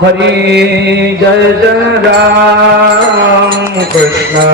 हरी जय जय राम कृष्ण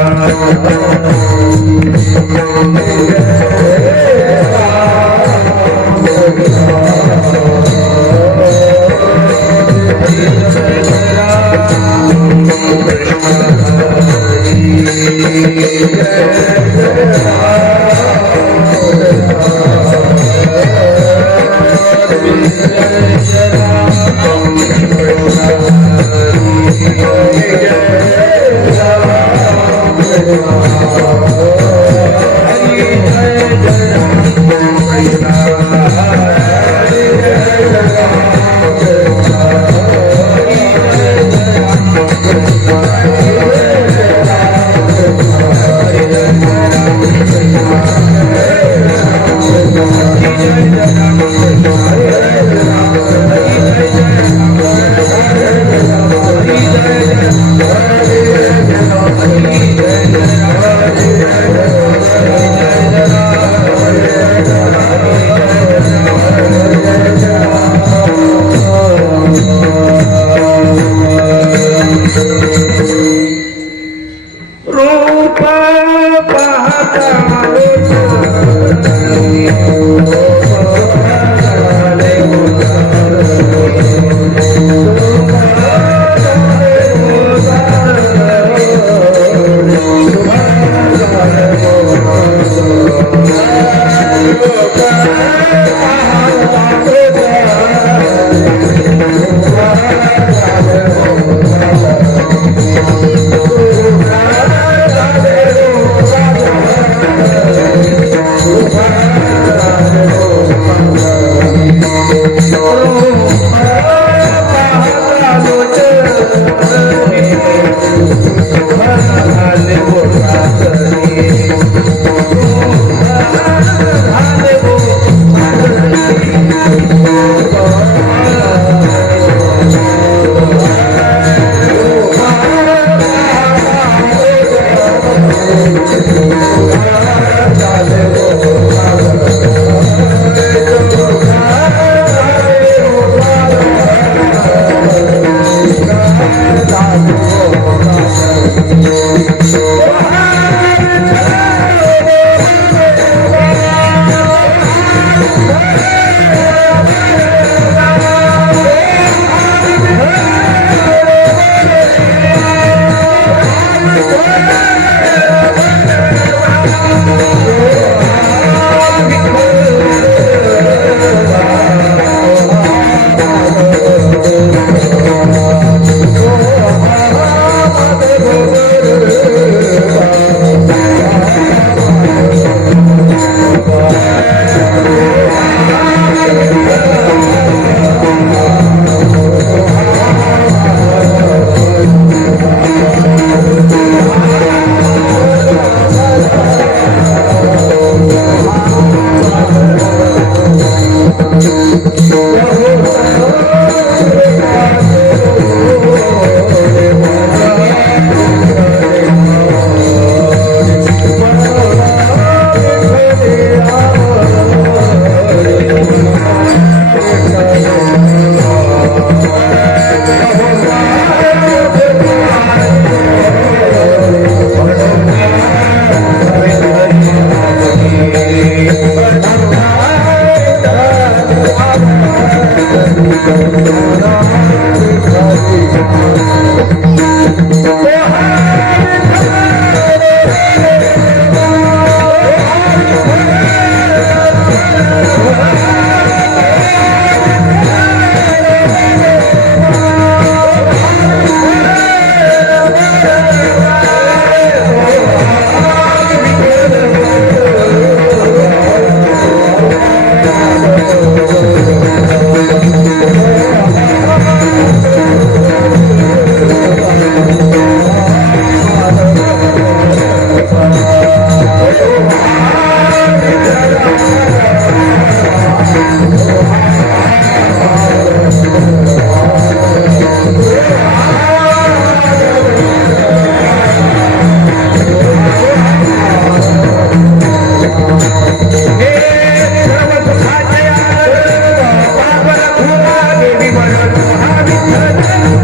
महाविठ्ठल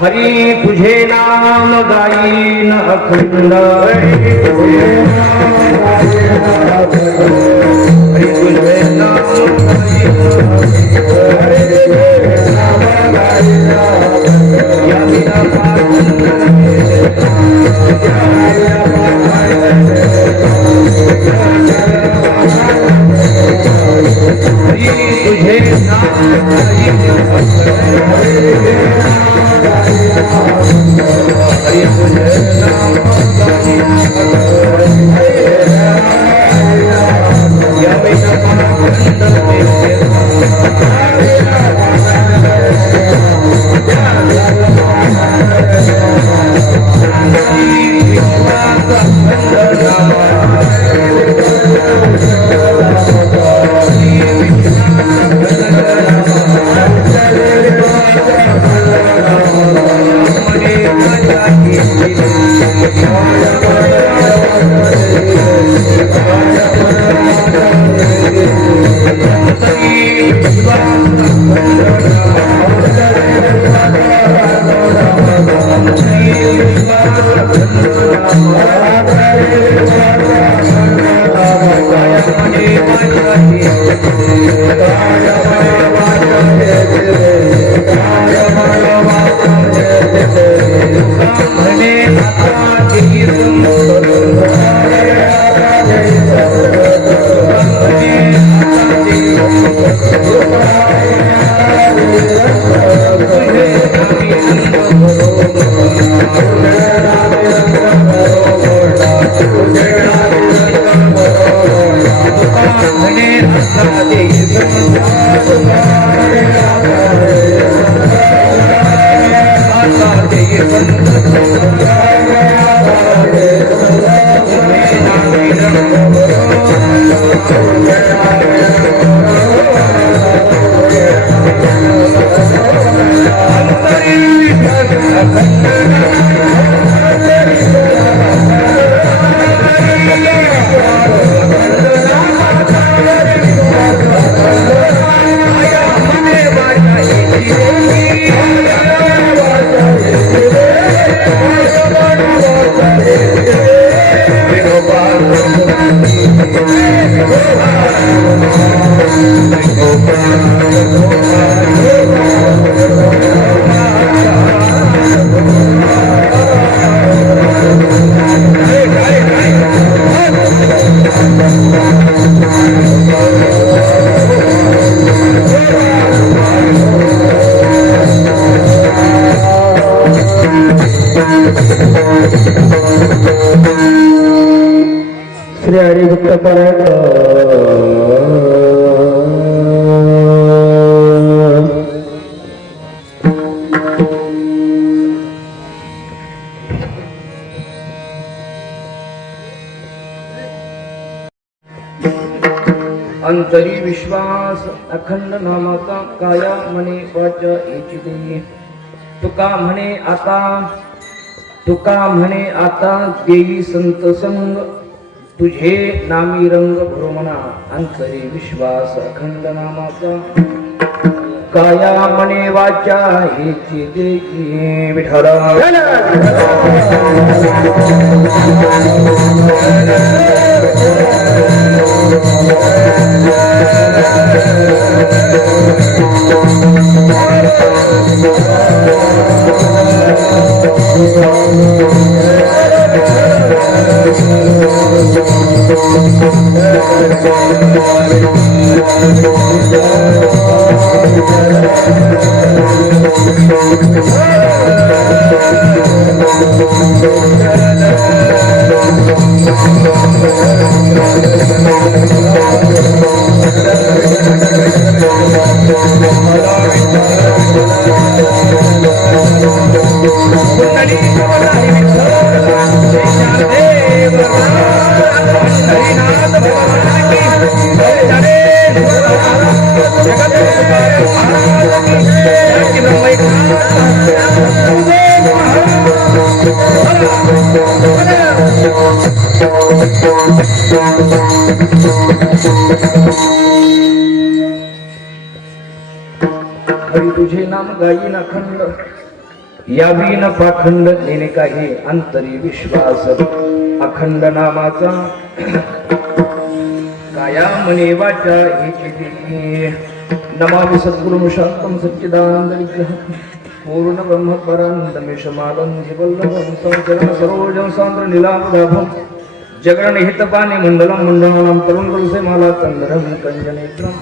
हरी तुझे नाम गाईन अखंड हरी तुझे नाम श्री हरिभक्त परायण अंतरी विश्वास अखंड नामाचा काया म्हणे वाचा इच्छिते तुका म्हणे आता देई संत संग तुझे नामी रंग भ्रमणा अंतरी विश्वास अखंड नामाचा काया म्हणे वाचा इच्छिते विठ्ठल हरी तुझे नाम गायीन अखंड यावीन पाखंड नेणे काही अंतरी विश्वास अखंड नामाचा काया मने वाचा हेची नमामि सद्गुरुं शांतं सच्चिदानंद विग्रह पूर्ण ब्रह्म परानंदमेशमालं जीवल्लभं संचरण सरोजं सान्द्र नीलापदाभं जगन हितपानि मंडलं मंडलानां तरुण तुलसे माला चंद्रं कंजनेत्रं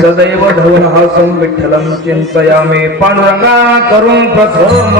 सदैव धवलहासं विठ्ठलं चिन्तयामि पांडुरंगा करुं प्रथम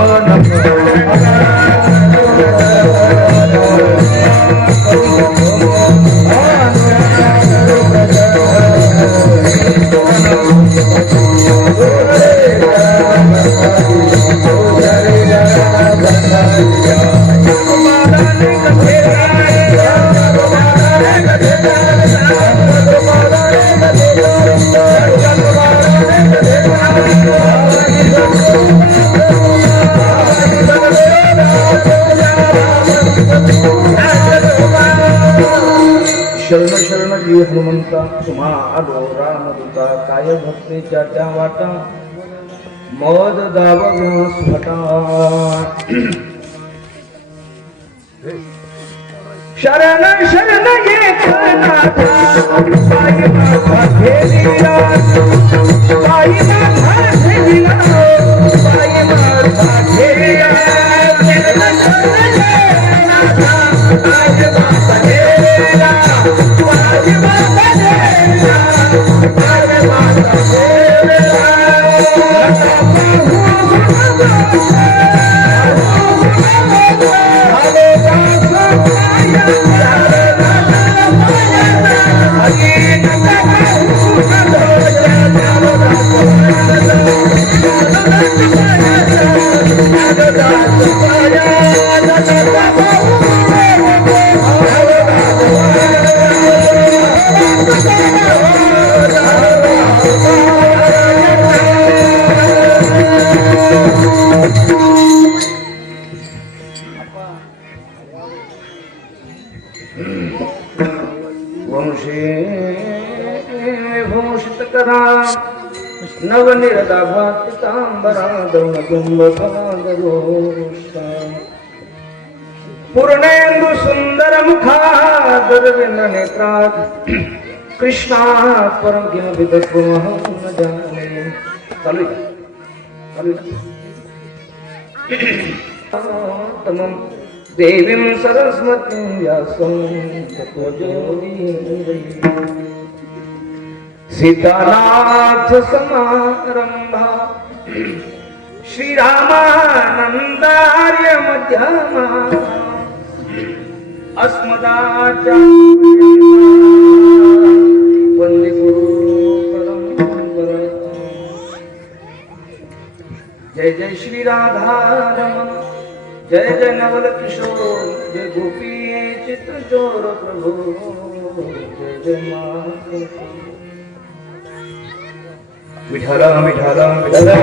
शरण शरण जी हनुमंता तुम्हा आलो रामदूता काय भक्तीच्या त्या वाटा मद दावग्न स्वटा शरण शरण एकनाथा पायी माझा घेरिला पायी माझा घेरिला पायी माझा घेरिला शरण शरण एकनाथा पायी माझा घेरिला पायी माझा घेरिला पायी माझा घेरिला पूर्णेन्दु सुंदर मुखादरविंद्र नेत्रात् कृष्णात् परम किमपि तत्त्वमहं न जाने। चालू तमं देवीं सरस्वतीं व्यासं ततो जयमुदीरये। सीतानाथ समारंभा श्रीरामानंदार्य मध्यमा अस्मदाचार्य वंदे गुरु परंपरा। जय जय श्री राधारमण जय जय नवल किशोर जय गोपी चित्र चोर प्रभु जय जय माता विठाला विठाला विठाला।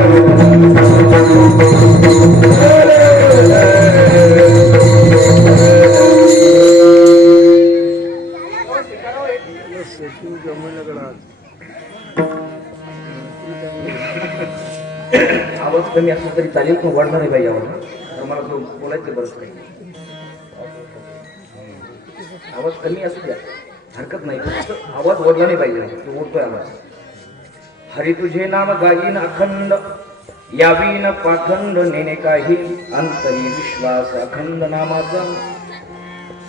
आवाज कमी असला तरी चालेल पण वाढणार नाही पाहिजे आवाज. मला बोलायचं बरंच काही आवाज कमी असू द्या हरकत नाही आवाज वाढला नाही पाहिजे तो उठतोय आवाज. हरी तुझे नाम गायीन अखंड यावीन पाखंड नेणे काही अंतरी विश्वास अखंड नामाचा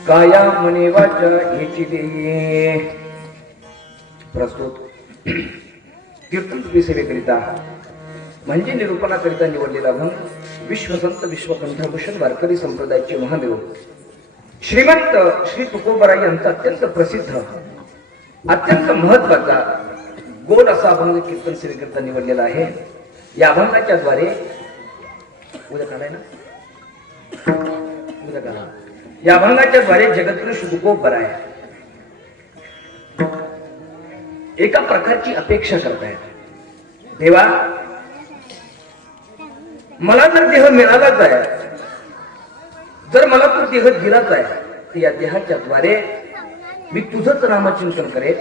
काया मने वाचा हेची देये. प्रस्तुत कीर्तन सेवेकरिता म्हणजे निरूपणाकरिता निवडलेला अभंग विश्वसंत विश्वकंठभूषण वारकरी संप्रदायाचे महादेव श्रीमंत श्री तुकोबराय यांचा अत्यंत प्रसिद्ध अत्यंत महत्वाचा गोड असा अभंग कीर्तन सेवेकरिता निवडलेला आहे. या अभंगाच्या द्वारे उद्या काढाय ना उद्या काढा. या अभंगाच्या द्वारे जगद्गुरु श्री तुकोबराय एका प्रकारची अपेक्षा करतायत. देवा, मला जर देह मिळालाच आहे, जर मला तो देह दिलाच आहे, तर या देहाच्या द्वारे मी तुझंच नामचिंतन करेन.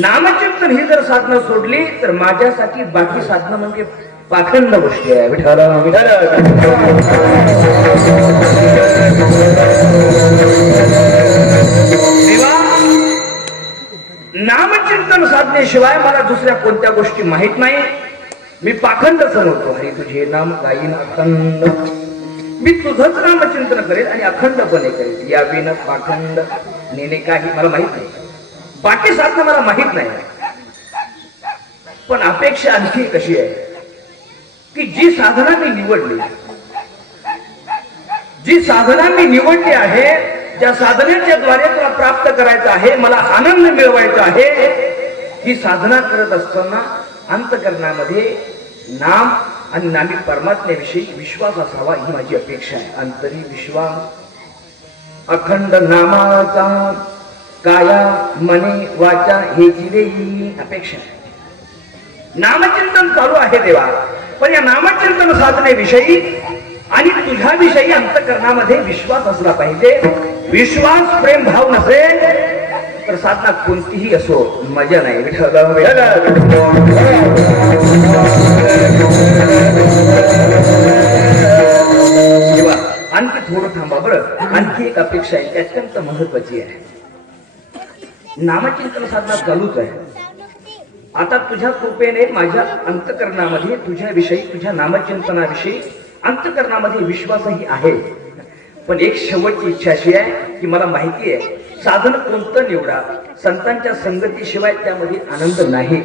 नामचिंतन ही जर साधना सोडली तर माझ्यासाठी बाकी साधना म्हणजे पाखंड गोष्टी आहे. विठ्ठल विठ्ठल. देवा, नामचिंतन साधनेशिवाय मला दुसऱ्या कोणत्या गोष्टी माहित नाही. मी पाखंड समजतो. हरी तुझे नाम गाईन अखंड. मी तुझंच नामचिंतन करेल आणि अखंडपणे करेल. या विन पाखंड नेणे काही मला माहित नाही. बाकी साधना मला माहित नाही. पण अपेक्षा आणखी कशी आहे की जी साधना मी निवडली, जी साधना मी निवडली आहे, ज्या साधनेच्या द्वारे तुला प्राप्त करायचं आहे, मला आनंद मिळवायचा आहे, ही साधना करत असताना अंतकरणामध्ये नाम आणि नामी परमात्म्याविषयी विश्वास असावा, ही माझी अपेक्षा आहे. अंतरी विश्वास अखंड नामाचा काया मने वाचा हे ही अपेक्षा आहे. नामचिंतन चालू आहे देवा, पण या नामचिंतन साधनेविषयी आणि तुझ्याविषयी अंतकरणामध्ये विश्वास असला पाहिजे. विश्वास प्रेम भाव नसेल तर साधना कोणतीही असो मजा नाही. विठ्ठल आणखी थोडं थांबा बरं. आणखी एक अपेक्षा आहे, अत्यंत महत्वाची आहे. नामचिंतन साधना चालूच आहे. आता तुझ्या कृपेने माझ्या अंतकरणामध्ये तुझ्याविषयी, तुझ्या नामचिंतनाविषयी अंतकरणामध्ये विश्वासही आहे. पण एक शेवटची इच्छा अशी आहे की मला माहिती आहे साधन कोणतं निवडा, संतांच्या संगतीशिवाय त्यामध्ये आनंद नाही.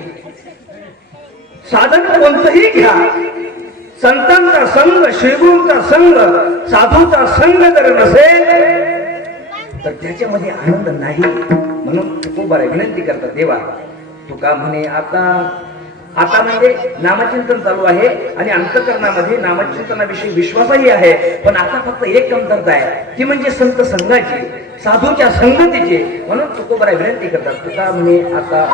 साधन कोणतंही घ्या, संतांचा संग, श्रीगुरूंचा संग, साधूचा संग जर नसेल तर त्याच्यामध्ये आनंद नाही. म्हणून तुकोबाराय विनंती करतात, देवा तुका म्हणे आता म्हणजे नामचिंतन चालू आहे आणि अंतकरणामध्ये नामचिंतनाविषयी विश्वासही आहे. पण आता फक्त एक कमतरता आहे, ती म्हणजे संत संघाची, साधूच्या संगतीची. म्हणून तुकोबाराय विनंती करतात, तुका म्हणे आता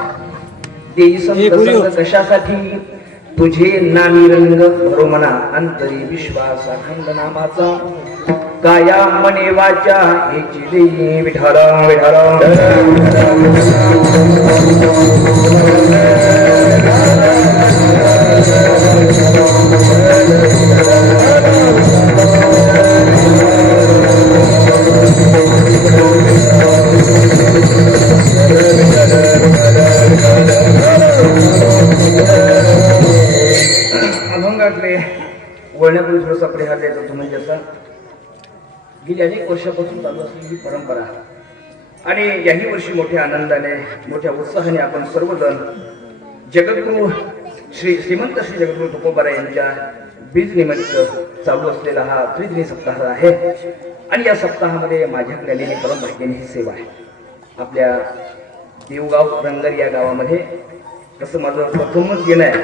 देई संत संग कशासाठी, तुझे नामी रंग भरो मना अंतरी विश्वास अखंड नामाचा काया मने वाचा हेची देई. विठ्ठल विठ्ठल. अभंगाकडे वळण्यापूर्वी थोडासा परिहार द्यायचा होतो. म्हणजे असं गेली अनेक वर्षापासून चालू असलेली परंपरा आणि याही वर्षी मोठ्या आनंदाने, मोठ्या उत्साहाने आपण सर्वजण जगद्गुरु श्रीमंत श्री जगद्गुरु तुकोबाराय यांच्या बीज निमित्त चालू असलेला हा त्रिदिनी सप्ताह आहे. आणि या सप्ताहामध्ये माझ्याकडे आलेली परमभाग्याने ही सेवा आहे. आपल्या देवगाव रंगर या गावामध्ये कसं माझं प्रथमच येणं आहे.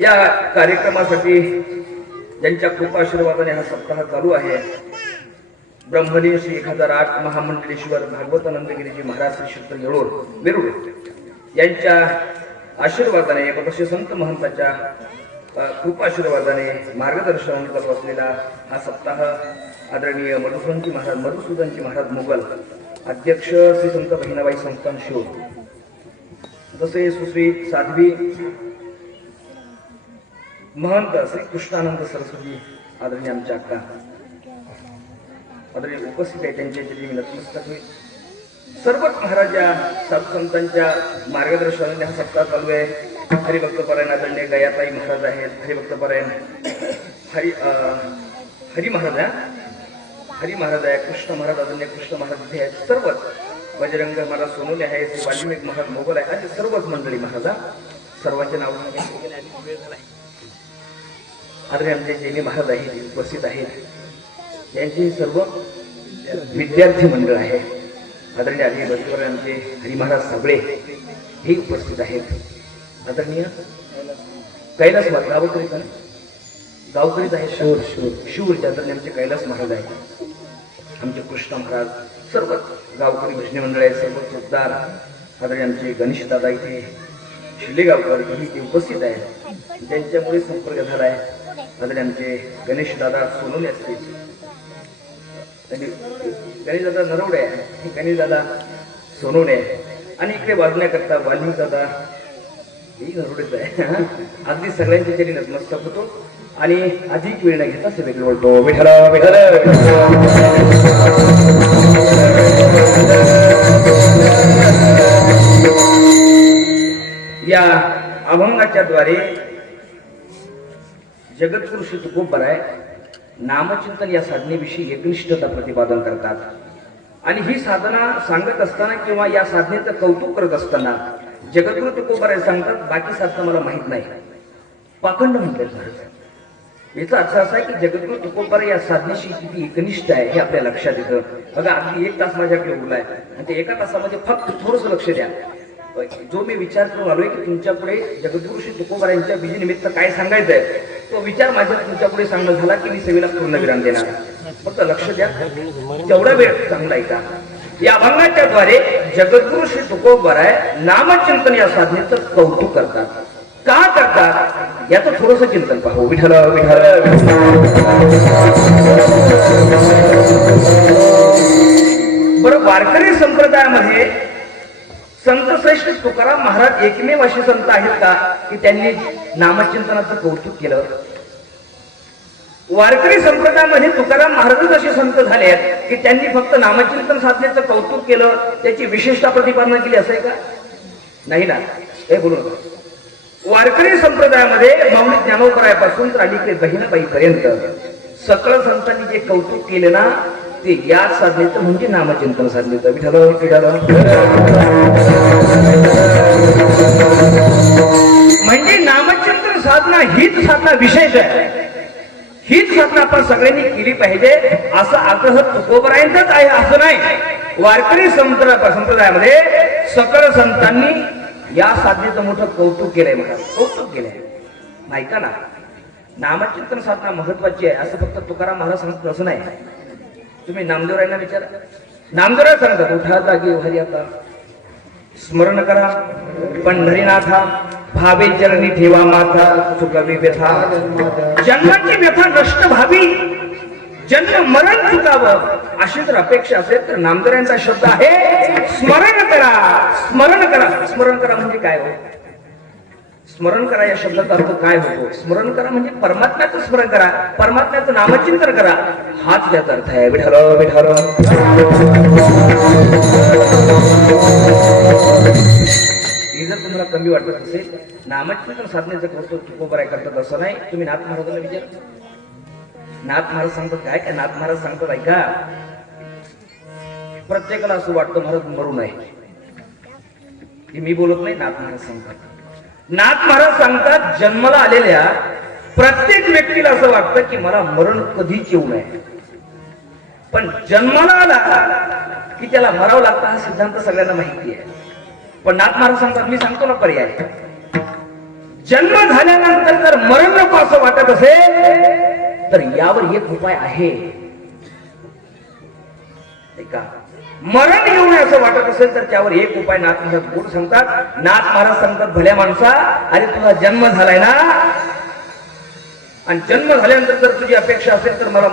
या कार्यक्रमासाठी ज्यांच्या कृपा आशीर्वादाने हा सप्ताह चालू आहे, ब्रह्मलीन श्री 1008 महामंडलेश्वर भागवतानंदगिरीजी महाराज श्री क्षेत्र येळूर वेरूळ यांच्या आशीर्वादाने, श्री संत महंताच्या कृपा आशीर्वादाने मार्गदर्शनाने चालू असलेला हा सप्ताह आदरणीय मधुसूदनजी महाराज मुघल, अध्यक्ष श्री संत बहिणाबाई संस्थान शिव, जसे सुश्री साध्वी महंत श्री कृष्णानंद सरस्वती आदरणीय आमच्या अक्का आदरणीय उपस्थित आहे, त्यांच्या मी नतमस्तक होईल. सर्वच महाराजा साधू संतांच्या मार्गदर्शनाने हा सप्ताह चालू आहे. हरिभक्तपरायण आदरणीय गयाताई महाराज आहेत, हरिभक्तपरायण हरी महाराज आहे, कृष्ण महाराज आदरणीय कृष्ण महाराज इथे आहेत. सर्वच बजरंग महाराज सोनवणे आहे, श्री वाल्मिक महाराज मोगल आहे, अशी सर्वच मंडळी महाराजा सर्वांच्या नावाने वेळ झालाय. आदरणीय आमचे जैनी महाराज आहेत उपस्थित आहेत, त्यांचे सर्व विद्यार्थी मंडळ आहे. आदरणीय आधी बसवर आमचे हरी महाराज सगळे हे उपस्थित आहेत. आदरणीय कैलास महाराज गावकरीच आहे, गावकरीच आहे शूर शूर शूरचे आदरणीय आमचे कैलास महाराज आहेत, आमचे कृष्ण महाराज सर्व गावकरी भजनी मंडळ आहे, सर्व चोपदार आदरणीय आमचे गणेश दादा इथे शिल्लेगावकर इथे उपस्थित आहेत. त्यांच्यामुळे संपर्क झाला आहे. आदरणीय आमचे गणेश दादा सोनवणे असतील, गणेश दादा नरवडे आहे, गणेश दादा सोनवणे आहे, आणि इकडे वाजण्याकरता वाल्मिक दादा ही नरवडेच आहे. अगदी सगळ्यांच्या चरी नतमस्तक होतो आणि अधिक वेळ न घेता सेवेकडे बोलतो. विठ्ठल विठ्ठल. या अभंगाच्या द्वारे जगद्गुरु श्री तुकोबराय नामचिंतन या साधनेविषयी एकनिष्ठता प्रतिपादन करतात. आणि ही साधना सांगत असताना किंवा या साधनेचं कौतुक करत असताना जगद्गुरु तुकोबराय सांगतात, बाकी साधना मला माहित नाही, पाखंड म्हणतात महाराज. याचा अर्थ असा आहे की जगद्गुरु तुकोबराय या साधनेशी किती एकनिष्ठ आहे हे आपल्या लक्षात येतं. बघा, अगदी 1 तास माझ्याकडे उरलाय आणि ते 1 तासामध्ये फक्त थोडंसं लक्ष द्या. जो मी विचार करून आलोय की तुमच्या पुढे जगद्गुरु श्री तुकोबरायांच्या बीजनिमित्त काय सांगायचं आहे, तो विचार माझ्या तुमच्या पुढे सांगणं झाला की मी सेवेला पूर्ण विराम देणार. फक्त लक्ष द्या, तेवढा वेळ चांगला आहे का. या अभंगाच्या द्वारे जगद्गुरु श्री तुकोबराय नामचिंतन या साधनेचं कौतुक करतात. का करतात याचं थोडंसं चिंतन पाहू. विठ्ठल विठ्ठल. बरं, वारकरी संप्रदायामध्ये संत श्रेष्ठ तुकाराम महाराज एकमेव असे संत आहेत का की त्यांनी नामचिंतनाचं कौतुक केलं. वारकरी संप्रदायामध्ये तुकाराम महाराजच असे संत झाले आहेत की त्यांनी फक्त नामचिंतन साधनेचं कौतुक केलं, त्याची विशेषता प्रतिपादन केली असं आहे का. नाही ना, हे बोलू नका. वारकरी संप्रदायामध्ये माऊली ज्ञानोबरायापासून तर अलीकडे बहिणाबाई पर्यंत सकळ संतांनी जे कौतुक केले ना, ते या साधनेचं म्हणजे नामचिंतन साधनेचं. विठ्ठल विठ्ठल. म्हणजे नामचिंतन साधना हीच साधना विशेष आहे, हीच साधना आपण सगळ्यांनी केली पाहिजे असा आग्रह तुकोबरायांचाच आहे असं नाही. वारकरी संप्रदायामध्ये सकळ संतांनी या साधनेचं मोठं कौतुक केलंय, महाराज कौतुक केलंय. ऐका ना, नामचिंतन साधना महत्वाची आहे असं फक्त तुकाराम महाराज सांगत असं नाही. तुम्ही नामदेवरायांना विचारा, नामदेवराय सांगतात, उठा जागी हरी आता स्मरण करा पंढरीनाथा, भावे चरणी ठेवा माथा, चुकावी व्यथा. जन्माची व्यथा नष्ट व्हावी, जन्म मरण चुकावं अशी जर अपेक्षा असेल तर नामदेवरायांचा शब्द आहे स्मरण करा. स्मरण करा. स्मरण करा म्हणजे काय हो? स्मरण करा या शब्दाचा अर्थ काय होतो? स्मरण करा म्हणजे परमात्म्याचं स्मरण करा, परमात्म्याचं नामचिंतन करा, हाच त्याचा अर्थ आहे. विठ्ठल विठ्ठल. हे जर तुम्हाला कमी वाटत असेल, नामचिंतन साधनेचं कौतुक तुकोबराय करतात असं नाही. तुम्ही नाथ महाराजांना विचारा, नाथ महाराज सांगतात काय काय. नाथ महाराज सांगतात ऐका, प्रत्येकाला असं वाटतं महाराज मरू नये. मी बोलत नाही, नाथ महाराज सांगतात. नाथ महाराज सांगतात जन्माला आलेल्या प्रत्येक व्यक्तीला असं वाटतं की मला मरण कधीच येऊ नये, पण जन्माला आला की त्याला मरावं लागतं हा सिद्धांत सगळ्यांना माहिती आहे. पण नाथ महाराज सांगतात, मी सांगतो ना पर्याय, जन्म झाल्यानंतर जर मरण नको असं वाटत असेल तर यावर एक उपाय आहे. ऐका, मरण येऊ नये असं वाटत असेल तर त्यावर एक उपाय नाथ महाराज गोड सांगतात. नाथ महाराज सांगतात, भल्या माणसा, अरे तुझा जन्म झालाय ना, आणि जन्म झाल्यानंतर जर तुझी अपेक्षा असेल तर मला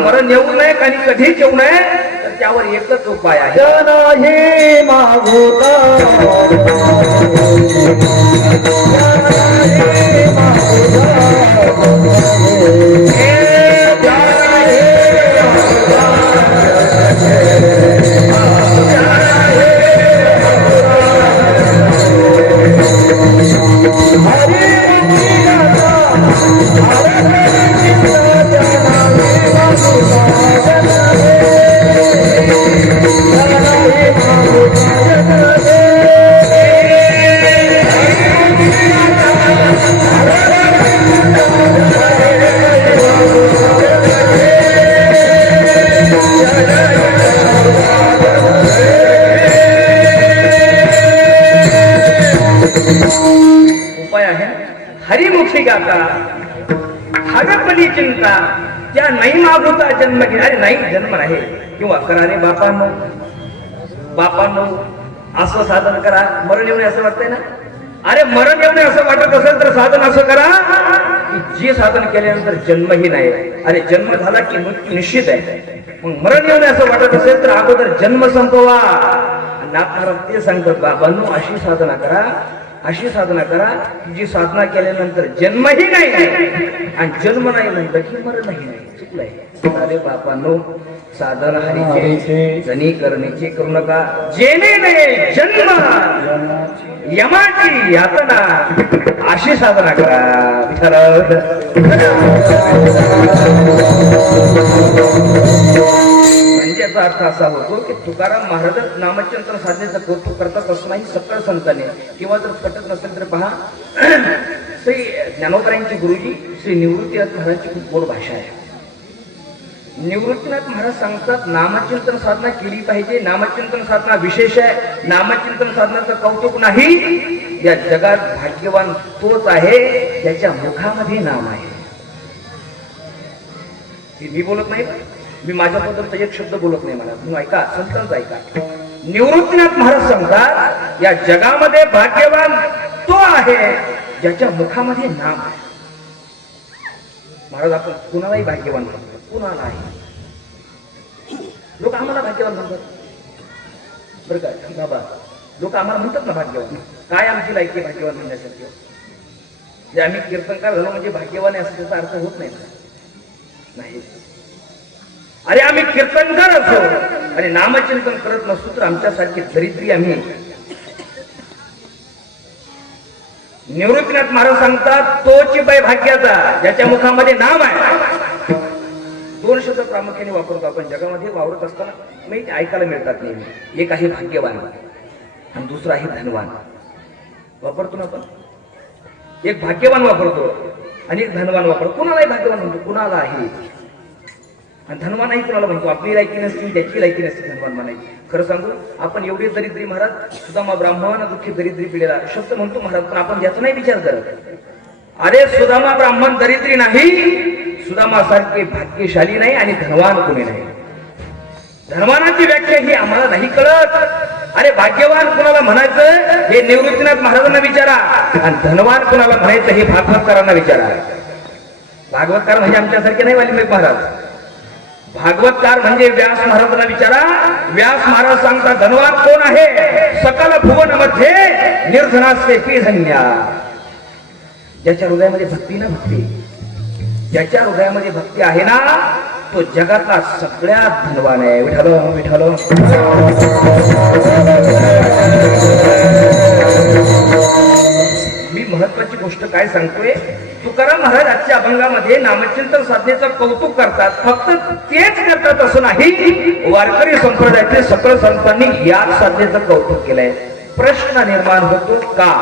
मरण येऊ नये आणि कधीच येऊ नये, तर त्यावर एकच उपाय आहे. Hare मोठी गाता हगपली चिंता त्या नाही मागुता जन्म घे. अरे नाही जन्म आहे किंवा करा रे बापांनो असं साधन करा. मरण येऊ नये असं वाटतंय ना. अरे मरण येऊ नये असं वाटत असेल तर साधन असं करा की जे साधन केल्यानंतर जन्मही नाही. अरे जन्म झाला की मृत्यू निश्चित आहे. मग मरण येऊ नये असं वाटत असेल तर अगोदर जन्म संपवा. नाथमहाराज ते सांगतात बाबांनो अशी साधना करा, अशी साधना करा जी साधना केल्यानंतर जन्मही नाही आणि जन्म नाही म्हणलं की मरणही नाही. चुकलंय. अरे बापांनो साधन हरीचे जनी करणीचे करू नका. जेणे नये जन्म यमाची यातना अशी साधना करा. म्हणजे याचा अर्थ असा होतो की तुकाराम महाराज नामचिंतन साधनेचं कौतुक करतात असं नाही सकळ संतांनी. किंवा जर पटत नसेल तर पहा श्री ज्ञानोबरायांचे गुरुजी श्री निवृत्तीनाथ महाराजांची खूप गोड भाषा आहे. निवृत्तीनाथ महाराज सांगतात नामचिंतन साधना केली पाहिजे. नामचिंतन साधना विशेष आहे. नामचिंतन साधनाचं कौतुक नाही. या जगात भाग्यवान तोच आहे त्याच्या मुखामध्ये नाम आहे. मी बोलत नाही, मी माझ्याबद्दल एक शब्द बोलत नाही. मला तुम्ही ऐका, संतांचं ऐका. निवृत्तीनाथ महाराज सांगतात या जगामध्ये भाग्यवान तो आहे ज्याच्या मुखामध्ये नाम आहे. महाराज आपण कुणालाही भाग्यवान म्हणतो, कुणाला आहे. लोक आम्हाला भाग्यवान म्हणतात बरं का बाबा. लोक आम्हाला म्हणतात ना भाग्यवान. काय आमची लायकी भाग्यवान म्हणण्यासाठी. जे आम्ही कीर्तनकार झालो म्हणजे भाग्यवान आहे असं त्याचा अर्थ होत नाही. अरे आम्ही कीर्तनकार असो आणि नामचिंतन करत नसतो तर आमच्यासारखे दरिद्री आम्ही. निवृत्तीनाथ महाराज सांगतात तोची बाई भाग्याचा ज्याच्या मुखामध्ये नाम आहे. दोन शब्द प्रामुख्याने वापरतो आपण जगामध्ये वावरत असताना. मी ऐकायला मिळतात नेहमी. एक आहे भाग्यवान आणि दुसरा आहे धनवान. वापरतो ना आपण. एक भाग्यवान वापरतो आणि एक धनवान वापरतो. कुणालाही भाग्यवान म्हणतो, कुणाला आहे. आणि धनवानही कुणाला म्हणतो. आपली लायकी नसती, त्याची लायकी नसते धनवान म्हणायची. खरं सांगू आपण एवढे दरिद्री महाराज सुदामा ब्राह्मण दुःखी दरिद्री पिढीला शब्द म्हणतो महाराज, पण आपण याचा नाही विचार करत. अरे सुदामा ब्राह्मण दरिद्री नाही, सुदामा सारखे भाग्यशाली नाही आणि धनवान कोणी नाही. धनवानाची व्याख्या ही आम्हाला नाही कळत. अरे भाग्यवान कुणाला म्हणायचं हे निवृत्तीनाथ महाराजांना विचारा आणि धनवान कुणाला म्हणायचं हे भागवतकारांना विचारा. भागवतकार म्हणजे आमच्यासारखे नाही वाल्मिक महाराज. भागवतकार म्हणजे व्यास महाराजांना विचारा. व्यास महाराज सांगतात धनवान कोण आहे. सकल भुवन मध्ये निर्धनास्ते की धन्या. ज्याच्या हृदयामध्ये भक्ती ना भक्ती, ज्याच्या हृदयामध्ये भक्ती आहे ना तो जगातला सगळ्यात धनवान आहे. विठ्ठल विठ्ठल. मी महत्वाची गोष्ट काय सांगतोय. तुकाराम महाराज आजच्या अभंगामध्ये नामचिंतन साधनेचं कौतुक करतात. फक्त तेच करतात असं नाही, वारकरी संप्रदायातील सकळ संतांनी याच साधनेचं कौतुक केलंय. प्रश्न निर्माण होतो का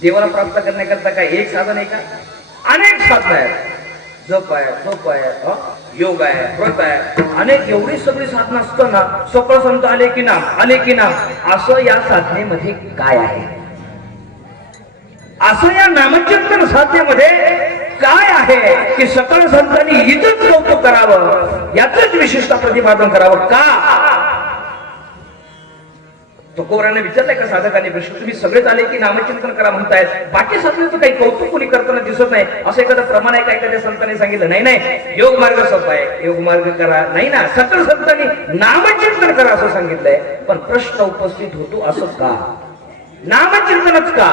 देवाला प्राप्त करण्याकरता काय एक साधन आहे का. अनेक साधन आहेत. जप आहे, तप आहे, योग आहे, व्रत आहे, अनेक एवढी सगळी साधनं असताना सकळ संत आले की नाम, आले की नाम. असं या साधनेमध्ये काय आहे. असं या नामचिंतन साधनेमध्ये काय आहे की सकळ संतांनी इथंच कौतुक करावं, याच विशिष्ट प्रतिपादन करावं का. तुकोबराने विचारलंय का साधकाने प्रश्न. तुम्ही सगळेच आले की नामचिंतन करा म्हणतायत, बाकी साधनेचं काही कौतुक कोणी करताना दिसत नाही. असं एखादं प्रमाण आहे का एखाद्या संतांनी सांगितलं. नाही नाही योग मार्ग सोपा आहे, योग मार्ग करा. नाही ना, सकळ संतांनी नामचिंतन करा असं सांगितलंय. पण प्रश्न उपस्थित होतो असं का, नामचिंतनच का.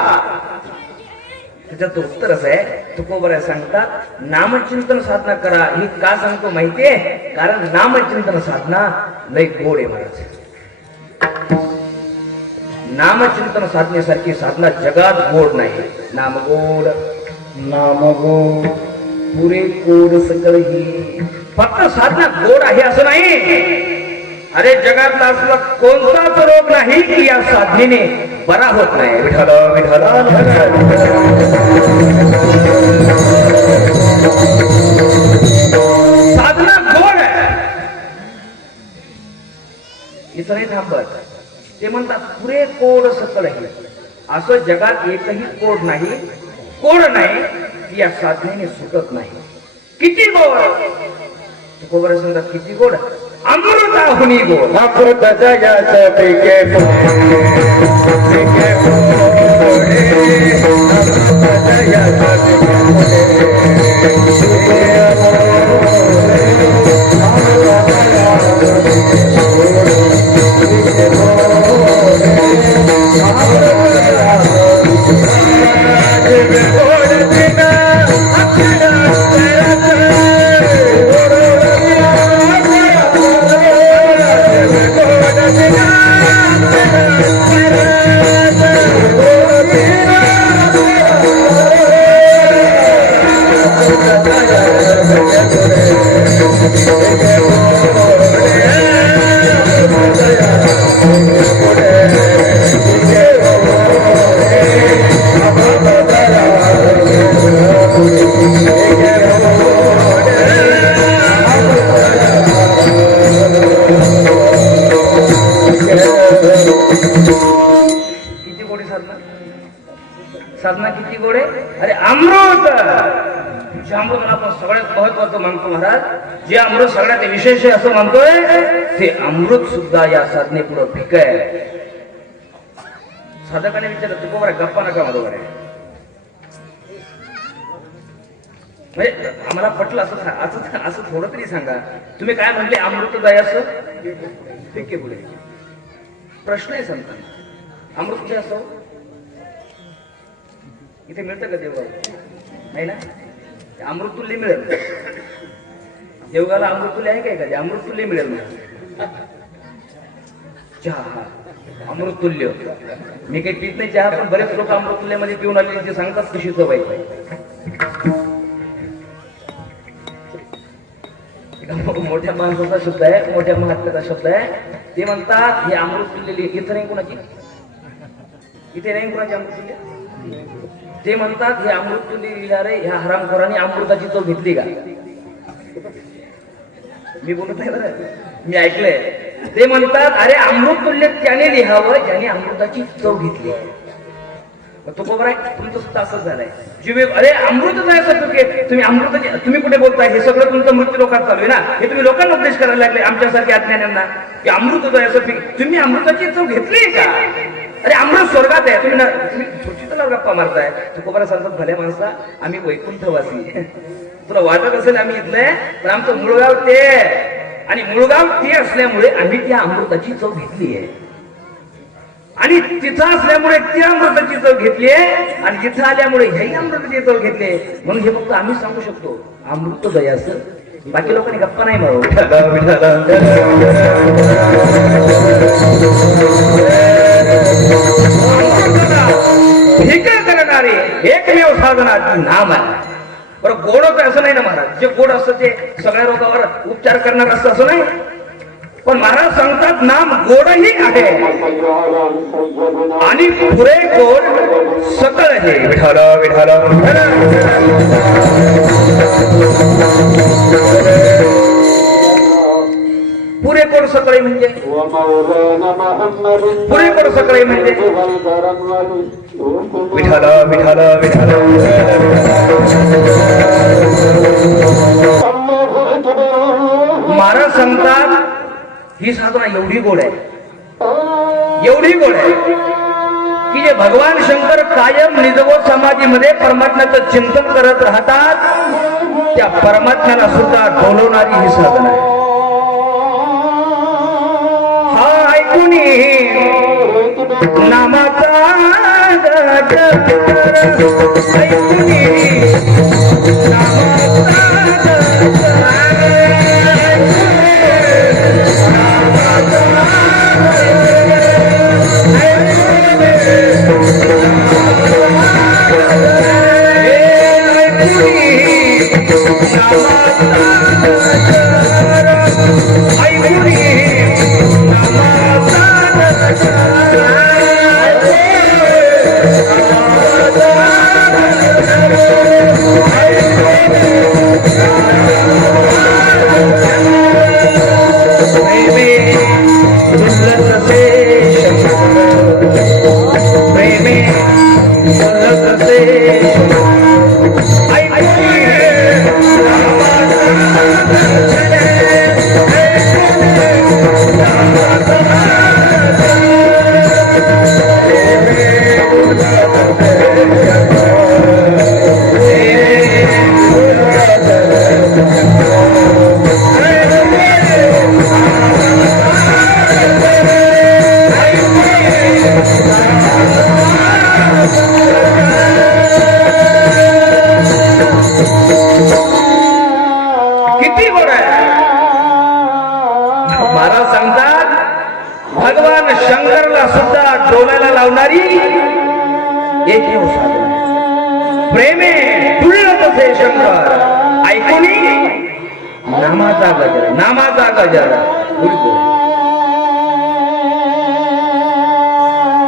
त्याचं उत्तर असं आहे. तुकोबरा सांगतात नामचिंतन साधना करा. ही का सांगतो माहितीये, कारण नामचिंतन साधना लय गोड आहे महाराज. नामचिंतन साधनेसारखी साधना जगात गोड नाही. नाम गोड, नाम गोड पुरे गोड सकळ ही. फक्त साधना गोड आहे असं नाही. अरे जगातला असला कोणताच रोग नाही की या साधनेने बरा होत नाही. विठ्ठल विठ्ठल. साधना गोड आहे. इथं नाही थांबत. ते म्हणतात पुरे कोड सकळ ही. असं जगात एकही कोड नाही. गोड नाही ती या साधनेने सुटत नाही. किती गोड तुकोबर समजा किती गोड अमृताहुनी गोड. अमृत जगाचं पिके पिके अमृत जगाचं साधना किती गोड आहे. अरे अमृत जे अमृत आपण सगळ्यात महत्वाचं मानतो महाराज, जे अमृत सगळ्यात विशेष आहे असं मानतोय ते अमृत सुद्धा या साधने पुढे फिक आहे. साधकाने विचारलं तू बरोबर गप्पा नका बरोबर आहे म्हणजे आम्हाला पटलं असं असं असं थोडं तरी सांगा. तुम्ही काय म्हणले अमृतदाय असं ठीक आहे बोले प्रश्न आहे संतांना अमृतदाय असं इथे मिळतं का देवगाव नाही ना. अमृतुल्य मिळेल देवगाला अमृतुल्य आहे काय का अमृतुल्य मिळेल ना. चहा अमृतुल्य मी काही पित नाही चहा पण बरेच लोक अमृतुल्यमध्ये पिऊन आले ते सांगतात कशी सवय. मोठ्या माणसाचा शब्द आहे मोठ्या महात्म्याचा शब्द आहे. ते म्हणतात हे अमृतुल्य इथं नाही कोणाची इथे नाही कोणाची अमृतुल्य. ते म्हणतात हे अमृतुल्य लिहिणारे ह्या हरामखोरांनी अमृताची चव घेतली का. मी बोलत नाही बरं मी ऐकलंय. ते म्हणतात अरे अमृतुल्य त्याने लिहावं ज्याने अमृताची चव घेतली. तो बरोबर आहे तुमचं सुद्धा असंच झालंय. जीवे अरे अमृत जायचं तुम्ही अमृताची तुम्ही कुठे बोलताय हे सगळं तुमचं मृत्यू लोकात चालू आहे ना. हे तुम्ही लोकांना उपदेश करायला लागले आमच्यासारख्या अज्ञानांना की अमृत जायचं तुम्ही अमृताची चव घेतली का. अरे अमृत स्वर्गात आहे तुम्ही सुचितला गप्पा मारताय. तुकोबारा सांगतात भल्या माणसा आम्ही वैकुंठवासी तुला वाटत असेल आम्ही इथलंय पण आमचं मूळगाव ते आणि मूळगाव ते असल्यामुळे आम्ही त्या अमृताची चव घेतली आहे आणि तिथं असल्यामुळे त्या अमृताची चव घेतली आहे आणि तिथं आल्यामुळे ह्याही अमृताची चव घेतली आहे. म्हणून हे फक्त आम्ही सांगू शकतो अमृत दयाचं. बाकी लोकांनी गप्पा नाही मारू. करणारे एकमेव साधना नाम आहे. बरं गोड असं नाही ना महाराज जे गोड असतं ते सगळ्या रोगावर उपचार करणार असतं असं नाही. पण महाराज सांगतात नाम गोडही आहे आणि पुरे गोड सकळ आहे. विठाल विठाल पुरे गोड सकळे म्हणजे पुरे गोड सकळे म्हणजे विठाल विठाल विठाल महाराज सांगतात ही साधना एवढी गोड आहे एवढी गोड आहे की जे भगवान शंकर कायम निजबोध समाधीमध्ये परमात्म्याचं चिंतन करत राहतात त्या परमात्म्याला सुद्धा डोलवणारी ही साधना आहे. हा ऐकून नामाचा शंकरला सुद्धा डोलायला लावणारी एकमेव साधन आहे. प्रेमे तुळत तसे शंकर ऐकूनी नामाचा गजर, नामाचा गजर.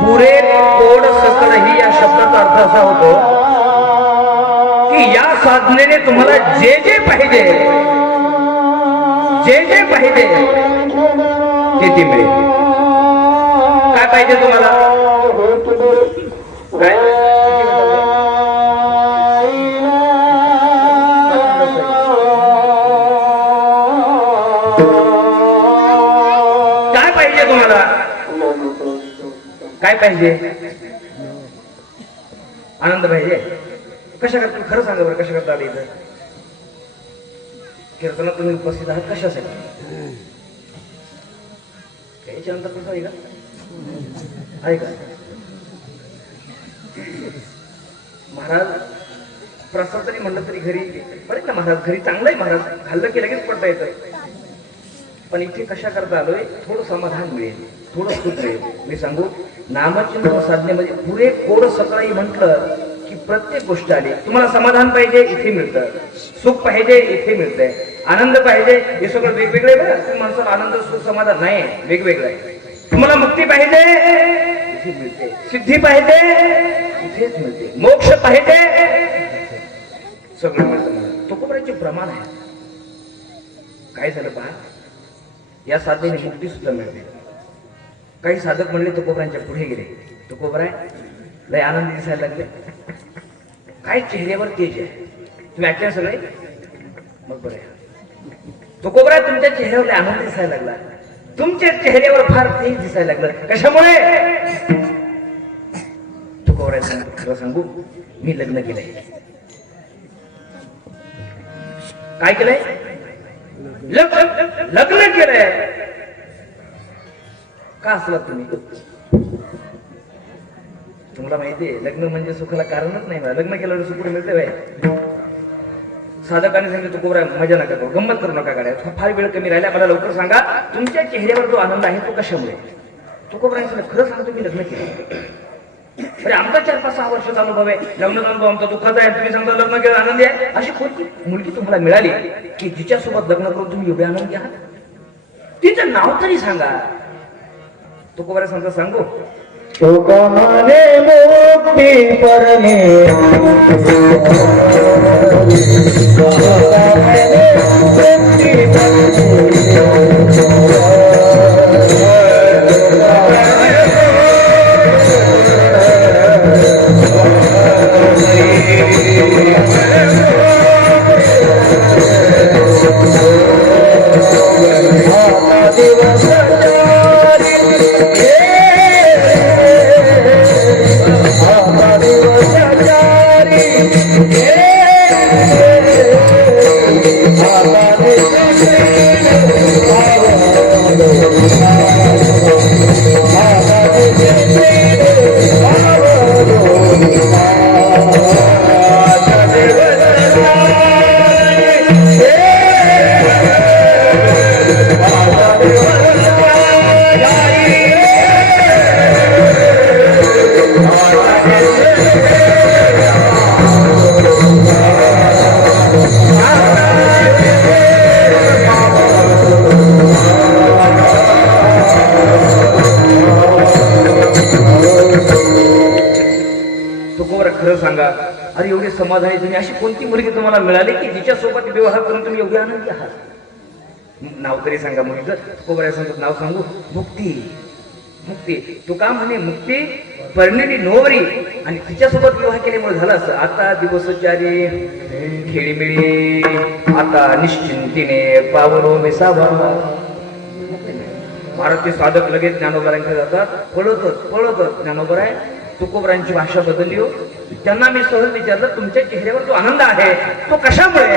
पुरे कोड सकळ ही या शब्दाचा अर्थ असा होतो की या साधनेने तुम्हाला जे जे पाहिजे, जे जे पाहिजे ते मिळेल. काय पाहिजे तुम्हाला? काय काय पाहिजे तुम्हाला? काय पाहिजे? आनंद पाहिजे. कशा करता? खरं सांगा बरं, कशा करता आले इथं कीर्तनात तुम्ही उपस्थित आहात कशासाठी? याच्या नंतर कसं आहे का? आहे का? महाराज प्रसाद तरी म्हणलं तरी घरी बरेच ना महाराज, घरी चांगलं आहे महाराज, खाल्लं की लगेच पडता येतं. पण इथे कशा करता आलोय? थोडं समाधान मिळेल, थोडं सुख मिळेल. मी सांगू, नामचिंतन साधनेमध्ये पुरे कोड सकाळी म्हटलं की प्रत्येक गोष्ट आली. तुम्हाला समाधान पाहिजे इथे मिळतं, सुख पाहिजे इथे मिळतंय, आनंद पाहिजे हे सगळं वेगवेगळे बरं. तुम्ही माणसाला आनंद सुख समाधान नाही वेगवेगळं आहे. तुम्हाला मुक्ती पाहिजे इथे मिळते, सिद्धी पाहिजे इथेच मिळते, मोक्ष पाहिजे सगळं मिळतं. मला तुकोबराचे प्रमाण आहे. काय झालं पहा, या साधनेने मुक्ती सुद्धा मिळते. काही साधक म्हणले तुकोबरांच्या पुढे गेले, तुकोबराय लय आनंदी दिसायला लागले, काय चेहऱ्यावर तेज आहे, तुम्ही ऐकले सगळे? मग बरं आहे. तुकोबराय तुमच्या चेहऱ्यावर लय आनंद दिसायला लागला, तुमच्या चेहऱ्यावर फार तेज दिसायला लागलं. कशामुळे? तुकोबराय सांगतो, खरं सांगू, मी लग्न केलंय. काय केलंय? लग्न केलंय. का असला तुम्ही? तुम्हाला माहितीये लग्न म्हणजे सुखाला कारणच नाही. लग्न केल्यावर सुख मिळते बाय. साधकाने सांगितलं तुकोबराय मजा नका करू, गंमत करू नका, गाड्या फार वेळ कमी राहिला, मला लवकर सांगा तुमच्या चेहऱ्यावर जो आनंद आहे तो कशामुळे? तुकोबराय सांगितलं, खरं सांगतो मी लग्न केलं. अरे आमचा 4-5-6 वर्षाचा अनुभव आहे, लग्न अनुभव आमचा दुःखाचा आहे, तुम्ही सांगता लग्न केलं आनंदी आहे. अशी कोणती मुलगी तुम्हाला मिळाली की जिच्यासोबत लग्न करून तुम्ही एवढे आनंदी आहात? तिचं नाव तरी सांगा. तुकोबराय सांगता, सांगू सुखमाने मुक्ती परमे सांगा. अरे एवढे समाधानी तुम्ही, अशी कोणती मुलगी तुम्हाला मिळाली की जिच्यासोबत विवाह करून तुम्ही एवढे आनंदी आहात? नाव तरी सांगा मुलीचं. तुकोबराय सांगतो, नाव सांगू, मुक्ती. मुक्ती. तू का म्हणे मुक्ती परणिली नोवरी, आणि तिच्यासोबत विवाह केल्यामुळे झालं असं. आता दिवसचारी खेळीमेळी, आता निश्चिंतीने पावलो मिसावा. भारतीय साधक लगेच ज्ञानोबरांकडे जातात, पळतच ज्ञानोबराय तुकोबरांची भाषा बदलली हो. त्यांना मी सहज विचारलं, तुमच्या चेहऱ्यावर जो आनंद आहे तो कशामुळे?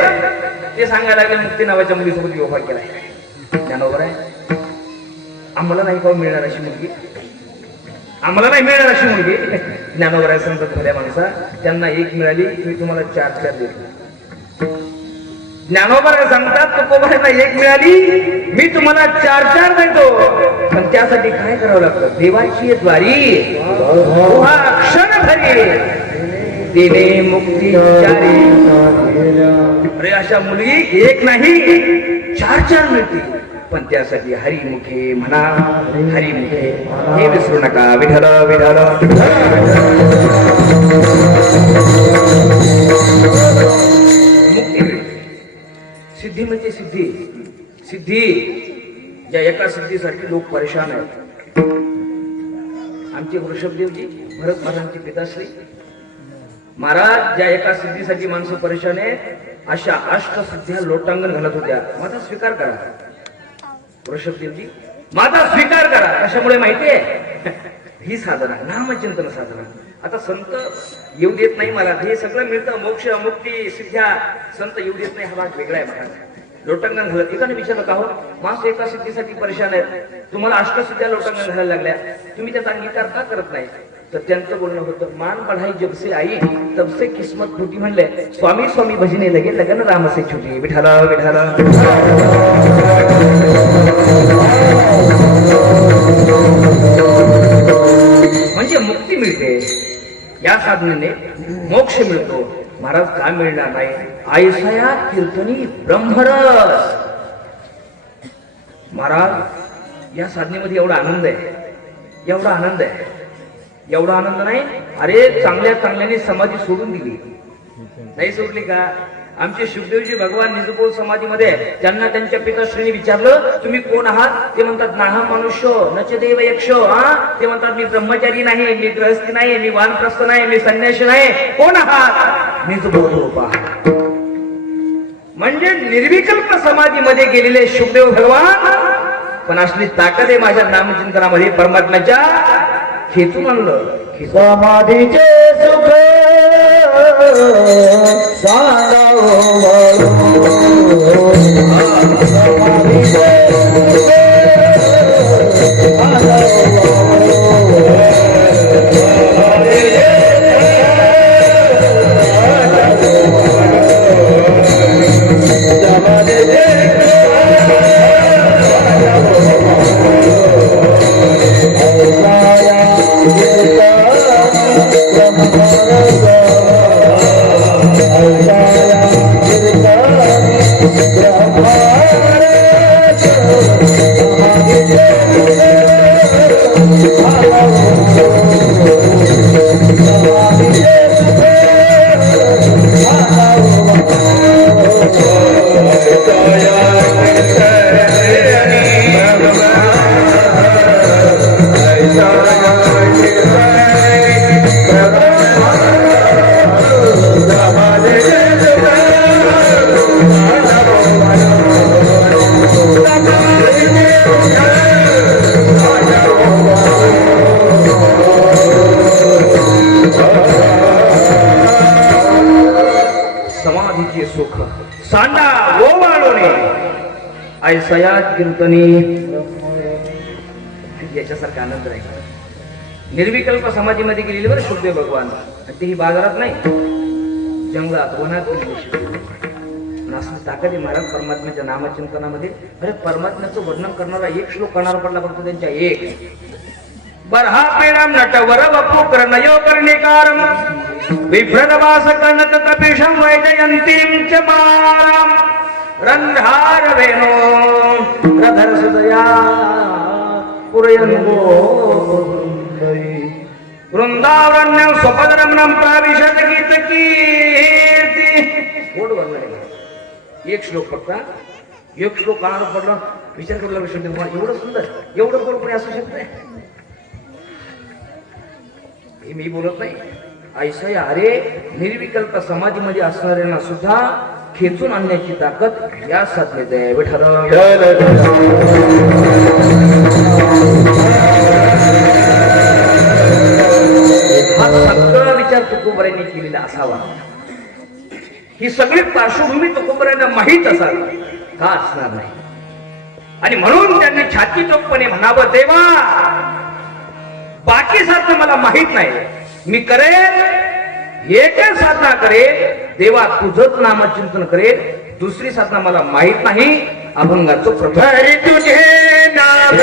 ते सांगायला लागले, मुक्ती नावाच्या मुलीसोबत विवाह केलाय. ज्ञानोबराय, आम्हाला नाही का मिळणार अशी मुलगी? आम्हाला नाही मिळणार अशी मुलगी? ज्ञानोबराय सांगतात, खऱ्या माणसा त्यांना एक मिळाली, मी तुम्हाला 4 देतो. ज्ञानोबा सांगतात तुकोबांना एक मिळाली, मी तुम्हाला 4 देतो. पण त्यासाठी काय करावं लागतं? देवाची द्वारी क्षण भरी देणे मुक्ती चारी. अरे अशा मुलगी एक नाही 4 मिळतील. पण त्यासाठी हरिमुखे म्हणा, हरिमुखे हे विसरू नका. विठ्ठल विठ्ठल मुक्ती मिळते. सिद्धी म्हणजे सिद्धी. सिद्धी या एका सिद्धीसाठी लोक परेशान आहेत. आमचे वृषभदेवजी भरत महाराजांचे पिताश्री महाराज ज्या एका सिद्धीसाठी माणसं परेशान आहेत, अशा अष्टसिद्ध्या लोटांगण घालत होत्या. माझा स्वीकार करा वृषभदेवजी, माझा स्वीकार करा. कशामुळे माहितीये? ही साधना नामचिंतन साधना. आता संत येऊ देत नाही मला, हे सगळं मिळतं मोक्ष मुक्ती सिद्ध्या, संत येऊ देत नाही हा भाग वेगळा आहे. महाराज लोटांगण घालत एकाने विचारलं का हो माणसं एका सिद्धीसाठी परेशान आहेत, तुम्हाला अष्टसिद्ध्या लोटांगण घालायला लागल्या, तुम्ही त्याचा अंगीकार का करत नाही? तर त्यांचं बोलणं होतं, मान बढ़ाई जब से आई तब से किस्मत फुटी. म्हणले स्वामी स्वामी भजने लगे लगन राम से छुटी. विठाला विठाला म्हणजे मुक्ती मिळते या साधनेने, मोक्ष मिळतो. महाराज का मिळणार नाही? आयसया कीर्तनी ब्रह्मरस. महाराज या साधनेमध्ये एवढा आनंद आहे, एवढा आनंद आहे, एवढा आनंद नाही. अरे चांगल्या चांगल्याने समाधी सोडून दिली, नाही सोडली का? आमचे शुभदेवजी भगवान निजपोल समाधीमध्ये त्यांना त्यांच्या पिताश्रींनी विचारलं तुम्ही कोण आहात? ते म्हणतात नाहम मनुष्य नच देव यक्ष. ते म्हणतात मी ब्रह्मचारी नाही, मी गृहस्थी नाही, मी वानप्रस्थ नाही, मी संन्यासी नाही. कोण आहात? निजपोल रूपा. म्हणजे निर्विकल्प समाधीमध्ये गेलेले शुभदेव भगवान. पण असली ताकद आहे माझ्या नामचिंतनामध्ये परमात्म्याच्या. खेचून आणलं समाधीचे सुख सांगावं समाधीचे ऐसया कीर्तनी. याच्यासारखा आनंद नाही. निर्विकल्प समाधीमध्ये गेलेले बरं शुभदेव भगवान. तेही बाजारात नाही, जंगलात वनात असं ताकद आहे महाराज परमात्म्याच्या नामचिंतनामध्ये. अरे परमात्म्याचं वर्णन करणारा एक श्लोक करणारा पडला फक्त त्यांच्या एक. बरहा पेडम नटवर वपू कर्णयो कर्णिकारम विभ्रदवास कर्णत तपिषम वैजयंतीं च माम रंधार वेणो रधर सुदया पुरयन्वो वृंदावरण्यं स्वपदरमणं प्राविशत गीत कीर्ती. कोड बनलाय एक श्लोक फक्त. एक श्लोक कानावर पडला विचार करू लागला शुद्ध एवढं सुंदर एवढं बरोबर असू शकतंय. हे मी बोलत नाही. ऐसा अरे निर्विकल्प समाधीमध्ये असणाऱ्यांना सुद्धा खेचून आणण्याची ताकद या साधनेत आहे. विठ्ठल हा सगळा विचार तुकोबरायांनी केलेला असावा. ही सगळी पार्श्वभूमी तुकोबरायांना माहीत असावी का असणार नाही. आणि म्हणून त्यांनी छाती चोखपणे म्हणावं देवा बाकी साधनं मला माहित नाही, मी करेन एकच साधना करेल देवा तुझंच नामचिंतन करेल. दुसरी साधना मला माहित नाही. अभंगाचं प्रथम हरी तुझे नाम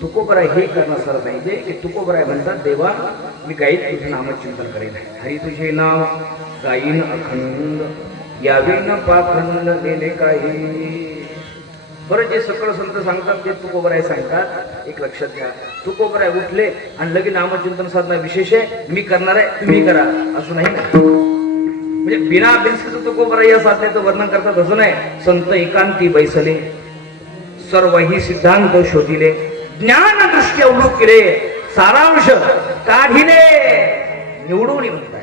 तुकोबराय हे करणं सर पाहिजे की तुकोबराय म्हणतात देवा मी गाईत तुझे नामचिंतन करेन. हरी तुझे नाव गाईन अखंड यावे न पाखंड नेले काही. बरं जे सकळ संत सांगतात ते तुकोबराय सांगतात. एक लक्षात घ्या, तुकोबराय उठले आणि लगे नामचिंतन साधना विशेष आहे, मी करणार आहे तुम्ही करा असं नाही ना. म्हणजे बिना अभ्यासाचं तुकोबराय या साधनेचं वर्णन करतात असं नाही. संत एकांती बैसले सर्व ही सिद्धांत शोधिले ज्ञान दृष्टी अवलोक केले सारांश काढिले निवडून म्हणताय.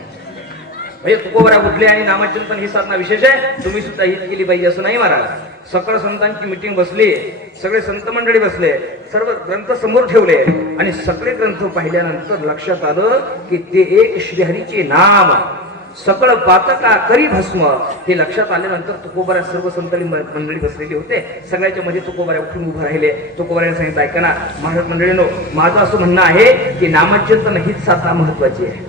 म्हणजे तुकोबराय उठले आणि नामचिंतन ही साधना विशेष आहे, तुम्ही सुद्धा हीच केली पाहिजे असं नाही महाराज. सकळ संतांची मीटिंग बसली, सगळे संत मंडळी बसले, सर्व ग्रंथ समोर ठेवले आणि सगळे ग्रंथ पाहिल्यानंतर लक्षात आलं की ते एक श्रीहरीचे नाम सकळ पातका करी भस्म. हे लक्षात आल्यानंतर तुकोबराय सर्व संतांनी मंडळी बसलेली होते, सगळ्याच्या मध्ये तुकोबराय उठून उभं राहिले. तुकोबरायने सांगितलं ऐका ना महाराज मंडळीनो, माझं असं म्हणणं आहे की नामचिंतन हीच साधना महत्वाची आहे.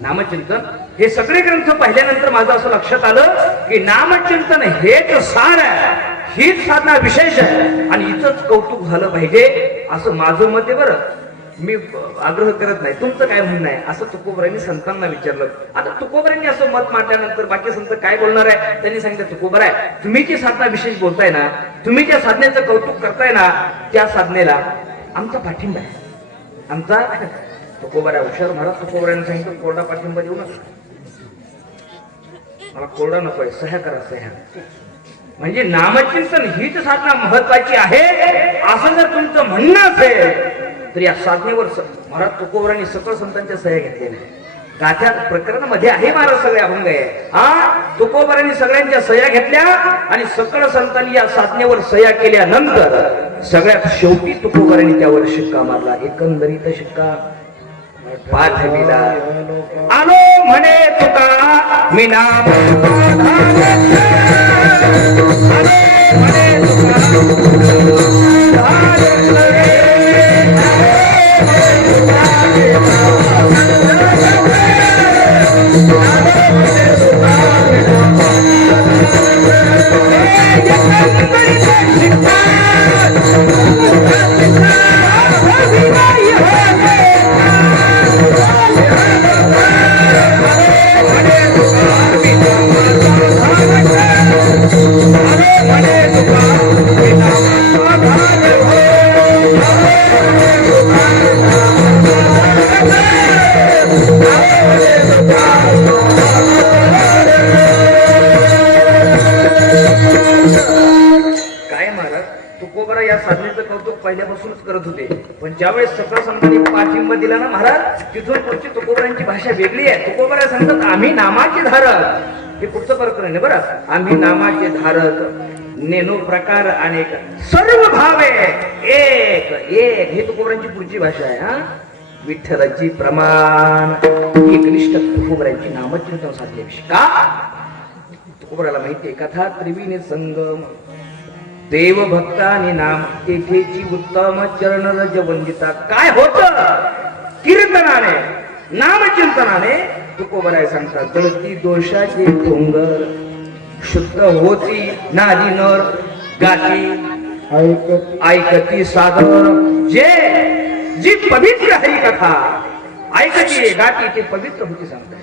नामचिंतन हे सगळे ग्रंथ पाहिल्यानंतर माझं असं लक्षात आलं की नामचिंतन हेच सार आहे, हीच साधना विशेष आहे आणि हिचंच कौतुक झालं पाहिजे असं माझं मत आहे. बरं मी आग्रह करत नाही, तुमचं काय म्हणणं आहे असं तुकोबरायांनी संतांना विचारलं. आता तुकोबरायांनी असं मत मांडल्यानंतर बाकी संत काय बोलणार आहे, त्यांनी सांगितलं तुकोबराय तुम्ही जी साधना विशेष बोलताय ना, तुम्ही ज्या साधनेचं कौतुक करताय ना, त्या साधनेला आमचा पाठिंबा आहे. आमचा तुकोबराय हुशार महाराज तुकोबरायांनी सांगितलं कोरडा पाठिंबा देऊ नका, मला कोरडा नकोय, सह्या करा सह्या. म्हणजे नामचिंतन हीच साधना महत्वाची आहे असं जर तुमचं म्हणणं असेल तर या साधनेवर महाराज तुकोबरायांनी सकळ संतांच्या सह्या घेतलेल्या. गाठ्या प्रकरणामध्ये आहे महाराज सगळे अभंग आहे. तुकोबरायांनी सगळ्यांच्या सह्या घेतल्या आणि सकळ संतांनी या साधनेवर सह्या केल्यानंतर सगळ्यात शेवटी तुकोबरायांनी त्यावर शिक्का मारला. एकंदरीत शिक्का पाठविला. आलो म्हणे तुका मी नाम पहिल्यापासूनच करत होते, पण ज्यावेळेस सकळ संतांनी पाठिंबा दिला ना महाराज, तिथून पुढची तुकोबरायांची भाषा वेगळी आहे. तुकोबराय सांगतात आम्ही नामाचे धारक, हे पुढचं प्रकरण आहे बरं. आम्ही नामाचे धारक, नेनो प्रकार अनेक, सर्व भावे एक एक, हे तुकोबरायांची पुढची भाषा आहे. विठ्ठलाची प्रमाण एकनिष्ठ तुकोबरायांची नामचिंतन साधल्याविषयी का तुकोबराला माहिती आहे. कथा त्रिविने संगम, देव भक्तानी नाम तेथेची उत्तम चरण रज वंदिता. काय होत कीर्तनाने नामचिंतनाने तुकोबराय सांगतात. जळती दोषाचे डोंगर शुद्ध होती नादी नर गाती ऐकती सादर. जे जी पवित्र हरी कथा ऐकती गाती ते पवित्र होती सांगतात.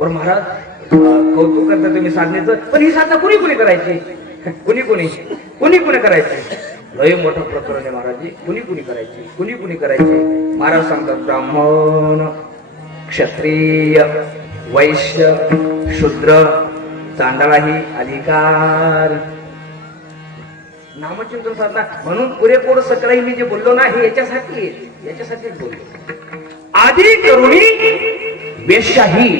वर महाराज कौतुक करता तुम्ही साधनेचं, पण ही साधना कुणी कुणी करायची? कुणी कुणी करायची? लय मोठं प्रकरण आहे महाराज. कुणी कुणी करायची? महाराज सांगतात ब्राह्मण क्षत्रिय वैश्य शूद्र चांडाळाही अधिकार. नामचिंतन साधना म्हणून पुरेपूर सकळही मी जे बोललो ना हे याच्यासाठीच बोललो. आधी करुणी वेश्याही.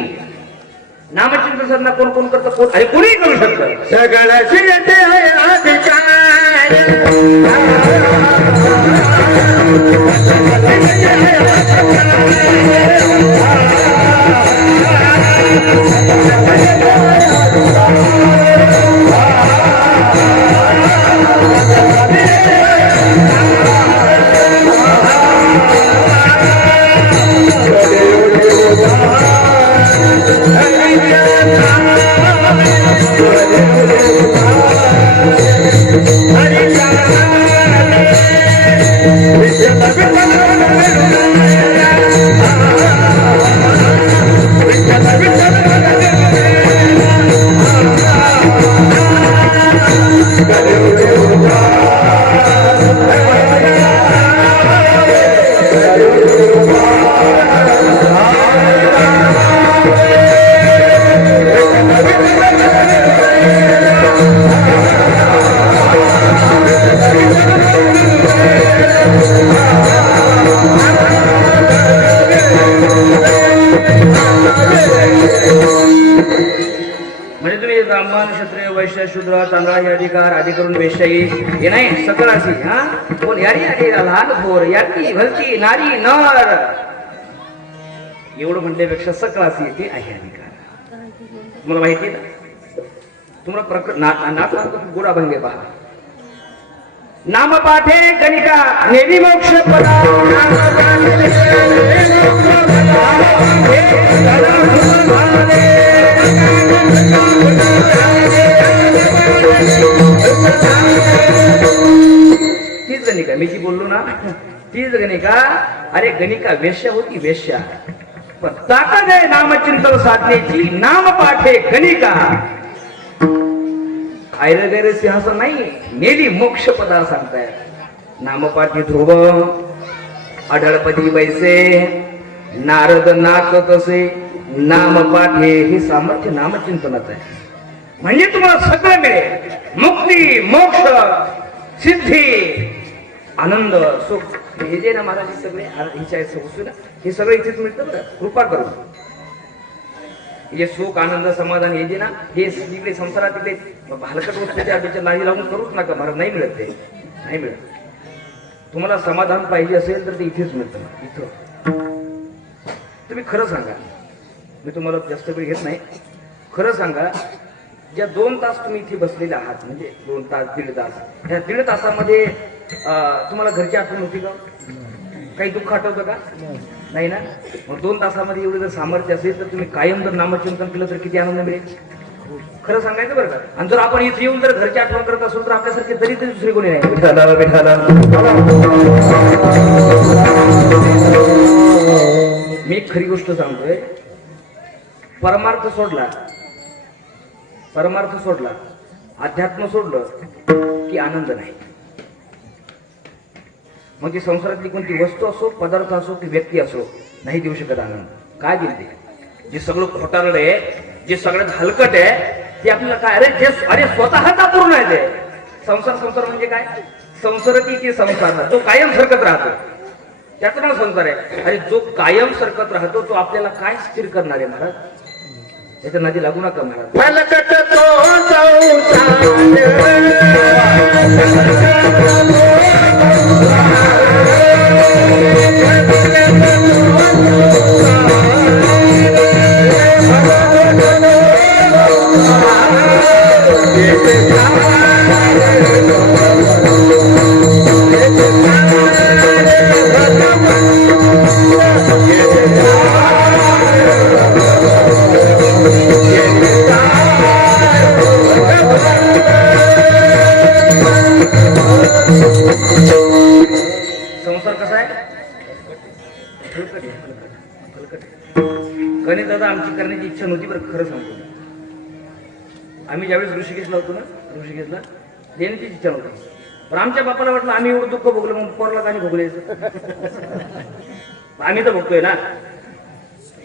नामचिंतन साधना कोण कोण करतं? कोण? अरे कोणीही करू शकतं. सगळ्याची येते अधिकार. म्हणजे तुम्ही ब्राह्मण क्षत्रिय वैश्य शूद्र चांगला अधिकार आधी करून वेश्याई हे नाही सकळ अशी. हा कोण यारी आली लहान थोर याती भलती नारी नर एवढं म्हटल्यापेक्षा सकळ अशी येते आहे अधिकार. तुम्हाला माहिती आहे ना? तुम्हाला प्रकरण गोडा भंगे पहा. नाम पाठे गणिका नेवी मोक्ष पदा. तीच गणिका मी जी बोललो ना तीच गणिका. अरे गणिका वेश्या होती वेश्या. पण ताकद आहे नामचिंतन साधनेची. नाम पाठे गणिका आयर गैर सिंहासन नाही नेली मोक्ष पदा सांगताय. नामपाठी ध्रुव अढळपदी बैसे नारद नाचत असे. नामपाठे हे सामर्थ्य नामचिंतनाचं आहे. म्हणजे तुम्हाला सगळं मिळेल. मुक्ती मोक्ष सिद्धी आनंद सुख हे जे ना महाराज सगळे हे सगळं इथेच मिळतं बरं. कृपा करून हे सुख आनंद समाधान हे जे ना हे तिकडे संसारात तिकडे हलकट वस्तूच्या त्याच्या लाही लावून करूच नका महाराज. नाही मिळत ते नाही मिळत. तुम्हाला समाधान पाहिजे असेल तर ते इथेच मिळतं. इथं तुम्ही खरं सांगा. मी तुम्हाला जास्त वेळ घेत नाही. खरं सांगा ज्या 2 तास तुम्ही इथे बसलेले आहात म्हणजे 2 तास 1.5 तास ह्या 1.5 तासामध्ये तुम्हाला घरची आठवण होती का? काही दुःख आठवतं का? नाही ना? मग 2 तासामध्ये एवढं जर सामर्थ्य असेल तर तुम्ही कायम जर नामचिंतन केलं तर किती आनंद मिळेल. खरं सांगायचं बरं का. आणि जर आपण इथे येऊन जर घरची आठवण करत असू तर आपल्यासारखे तरी दुसरी कोणी नाही. मी एक खरी गोष्ट सांगतोय. परमार्थ सोडला अध्यात्म सोडलं की आनंद नाही. मग ती संसारातली कोणती वस्तू असो पदार्थ असो की व्यक्ती असो नाही देऊ शकत आनंद. काय देईल ते? जे सगळं खोटारड आहे जे सगळं हलकट आहे ते आपल्याला काय अरे स्वतःचा पूर्ण आहे ते. संसार म्हणजे काय? संसारती ते संसार जो कायम सरकत राहतो त्याचं नाव संसार आहे. अरे जो कायम सरकत राहतो तो आपल्याला काय स्थिर करणार आहे महाराज? त्याच्या नादी लागू नका महाराज. तो नव्हती बरं, खरं सांगतो. आम्ही ज्यावेळेस ऋषिकेशला होतो ना, ऋषिकेशला देण्याची इच्छा नव्हती. पण आमच्या बापाला वाटलं आम्ही एवढं दुःख भोगलं, मग पोरला का नाही भोगलायचं. आम्ही तर भोगतोय ना,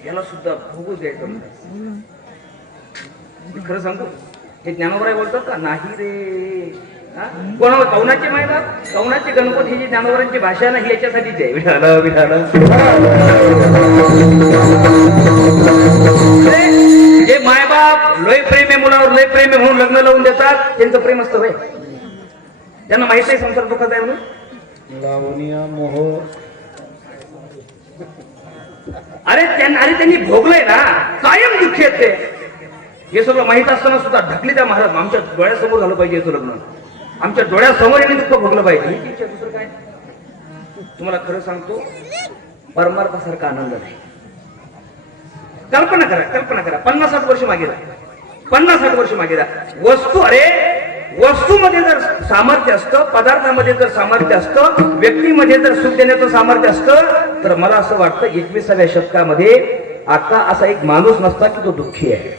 याला सुद्धा भोगूच द्यायचं. मी खरं सांगतो, हे ज्ञानोबराय बोलतात का नाही रे. कोणावर कौनाचे माहिती, कौनाचे गणपत ही जी ज्ञानोबरांची भाषा ना, ही याच्यासाठीच आहे. विठाला विठाला जे मायबाप लय प्रेम आहे मुलावर, लय प्रेम आहे म्हणून लग्न लावून देतात, त्यांचं प्रेम असतं भाई. त्यांना माहित आहे संसार दुःखात आहे म्हणून. लावणीया मोह. अरे त्यांनी भोगलंय ना, कायम दुःखी आहेत ते. हे सगळं माहित असताना सुद्धा ढकली त्या महाराज, आमच्या डोळ्यासमोर झालं पाहिजे याचं लग्न, आमच्या डोळ्यासमोर यांनी दुःख भोगलं पाहिजे. ही इच्छा, दुसरं काय. तुम्हाला खरं सांगतो, परमार्थासारखा आनंद नाही. कल्पना करा 50-60 वर्ष मागे जा, 50-60 वर्ष मागे जा. वस्तूमध्ये जर सामर्थ्य असतं, पदार्थामध्ये जर सामर्थ्य असतं, व्यक्तीमध्ये जर सुख देण्याचं सामर्थ्य असतं, तर मला असं वाटतं 21व्या शतकामध्ये आता असा एक माणूस नसता की तो दुःखी आहे.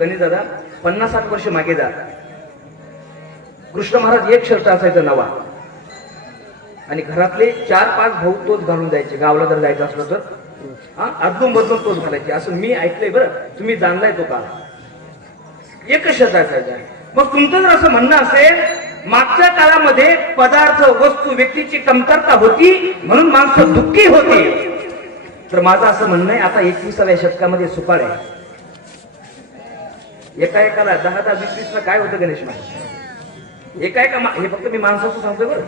गणेश दादा 50-60 वर्ष मागे जा. कृष्ण महाराज एक शर्ट असायचा नवा, आणि घरातले 4-5 भाऊ तोच घालून जायचे. गावाला जर जायचं असलं तर अदलून बदलून तोच घालायचे. असं मी ऐकलंय बरं, तुम्ही जाणलाय तो काळ. एकच शर्ट असायचा. मग तुमचं जर असं म्हणणं असेल मागच्या काळामध्ये पदार्थ, वस्तू, व्यक्तीची कमतरता होती म्हणून माणसं दुःखी होती, तर माझं असं म्हणणं आहे आता 21व्या शतकामध्ये सुकाळ आहे. एकाला 10-10, 20-20 काय होतं गणेश महाराज, हे फक्त मी माणसाचं सांगतोय बरं.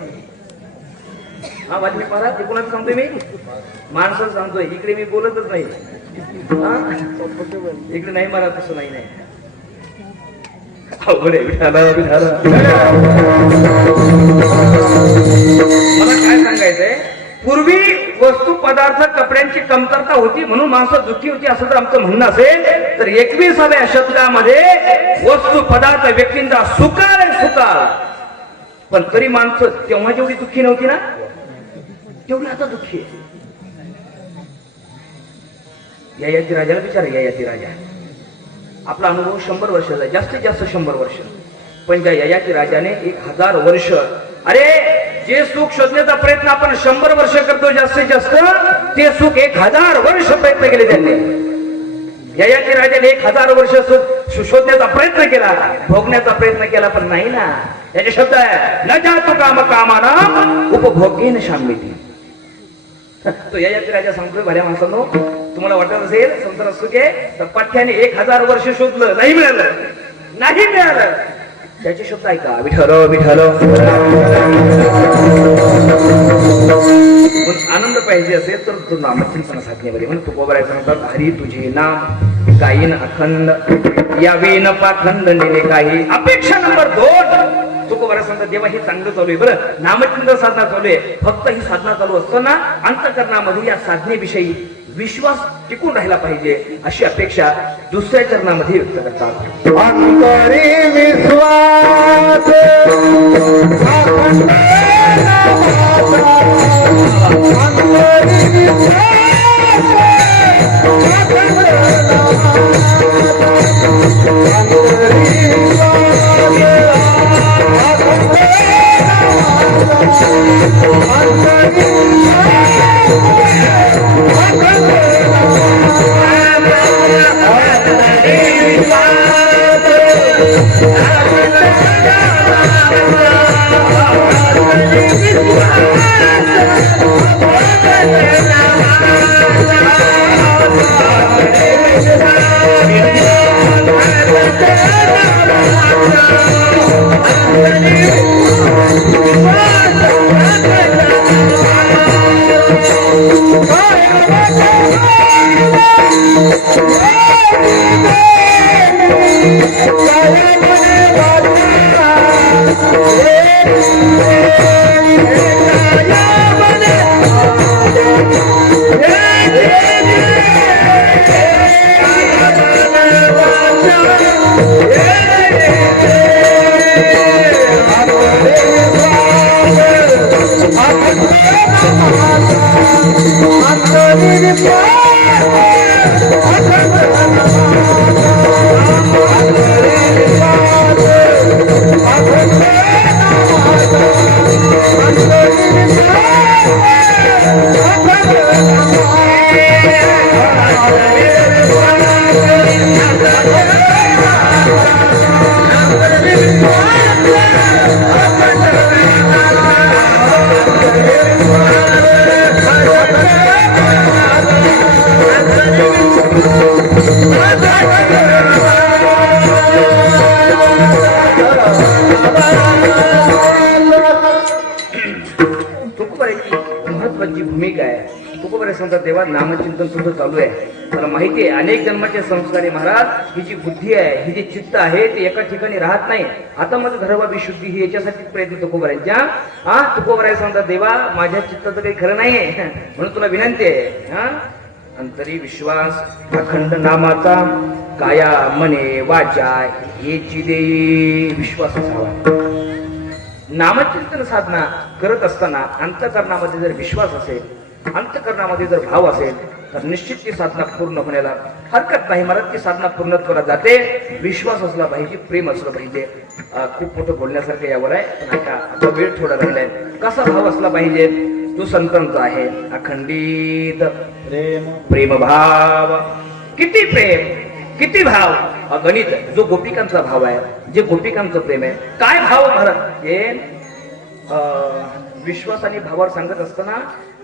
हा वाल्मिक महाराज, हे कोणाचं सांगतोय मी, माणसाचं सांगतोय. इकडे मी बोलतच नाही, इकडे नाही महाराज, तसं नाही. मला काय सांगायचंय, पूर्वी वस्तू, पदार्थ, कपड्यांची कमतरता होती म्हणून माणसं दुःखी होती असं जर आमचं म्हणणं असेल, तर 21व्या शतकामध्ये वस्तू, पदार्थ, व्यक्तींचा सुकाळ आहे, सुकाळ. पण तरी माणसं तेव्हा जेवढी दुःखी नव्हती ना, तेवढी आता दुःखी आहे. ययाती राजाला विचार, ययाती राजा आपला अनुभव 100 वर्षाचा, जास्तीत जास्त 100 वर्ष. पण त्या ययाती राजाने 1000 वर्ष, अरे जे सुख शोधण्याचा प्रयत्न आपण 100 वर्ष करतो जास्तीत जास्त, ते सुख 1000 वर्ष प्रयत्न केले त्यांनी. ययाती राजाने 1000 वर्ष शोधण्याचा प्रयत्न केला, भोगण्याचा प्रयत्न केला, पण नाही ना. याचे शब्द आहे, न जातो काम कामाना उपभोगेन शामिती. तो ययाती राजा सांगतोय, भल्या माणसांनो, तुम्हाला वाटत असेल संसार सुख आहे, तर पठ्याने 1000 वर्ष शोधलं, नाही मिळालं, नाही मिळालं. त्याचे शब्द ऐका, विठ्ठल विठ्ठल. आनंद पाहिजे असेल तर तो नामचिंतन साधण्यामध्ये म्हणजे तुकोबरायचं म्हणतात, हरी तुझे नाम गायीन अखंड, यावीन पाखंड नेले काही. अपेक्षा नंबर 2, तुकोबराय सांगतात, देवा हे चांगलं चालू आहे बरं, नामचिंतन साधना चालू आहे, फक्त ही साधना चालू असताना अंतःकरणामध्ये या साधनेविषयी विश्वास टिकून राहिला पाहिजे, अशी अपेक्षा दुसऱ्या चरणामध्ये व्यक्त करतात. अंतरी विश्वास महत्वाची भूमिका आहे. तुकोबरे समजा देवा नामचिंतन सुद्धा चालू आहे. मला माहिती आहे अनेक जन्माचे संस्कारी महाराज, ही जी बुद्धी आहे, ही जी चित्त आहे ते एका ठिकाणी राहत नाही. आता माझं धर्मावी शुद्धी ही याच्यासाठी प्रयत्न तुकोबरांच्या तुकोबराय समजा देवा माझ्या चित्ताचं काही खरं नाहीये म्हणून तुला विनंती आहे. अंतरी विश्वास अखंड नामाचा काया मने वाचा याची देई विश्वास असावा. नामचिंतन साधना करत असताना अंतःकरणामध्ये जर विश्वास असेल, अंतःकरणामध्ये जर भाव असेल तर निश्चित ती साधना पूर्ण होण्याला हरकत नाही. मला ती साधना पूर्णत्वाला जाते. विश्वास असला पाहिजे, प्रेम असलं पाहिजे. खूप मोठं बोलण्यासारखं यावर आहे, पण आता वेळ थोडा राहिलाय. कसा भाव असला पाहिजे? तो संतांचा आहे अखंडित प्रेम भाव. किती प्रेम, किती भाव, अगणित. जो गोपिकांचा भाव आहे, जे गोपिकांचं प्रेम आहे. काय भाव महाराज हे विश्वास आणि भावावर सांगत असताना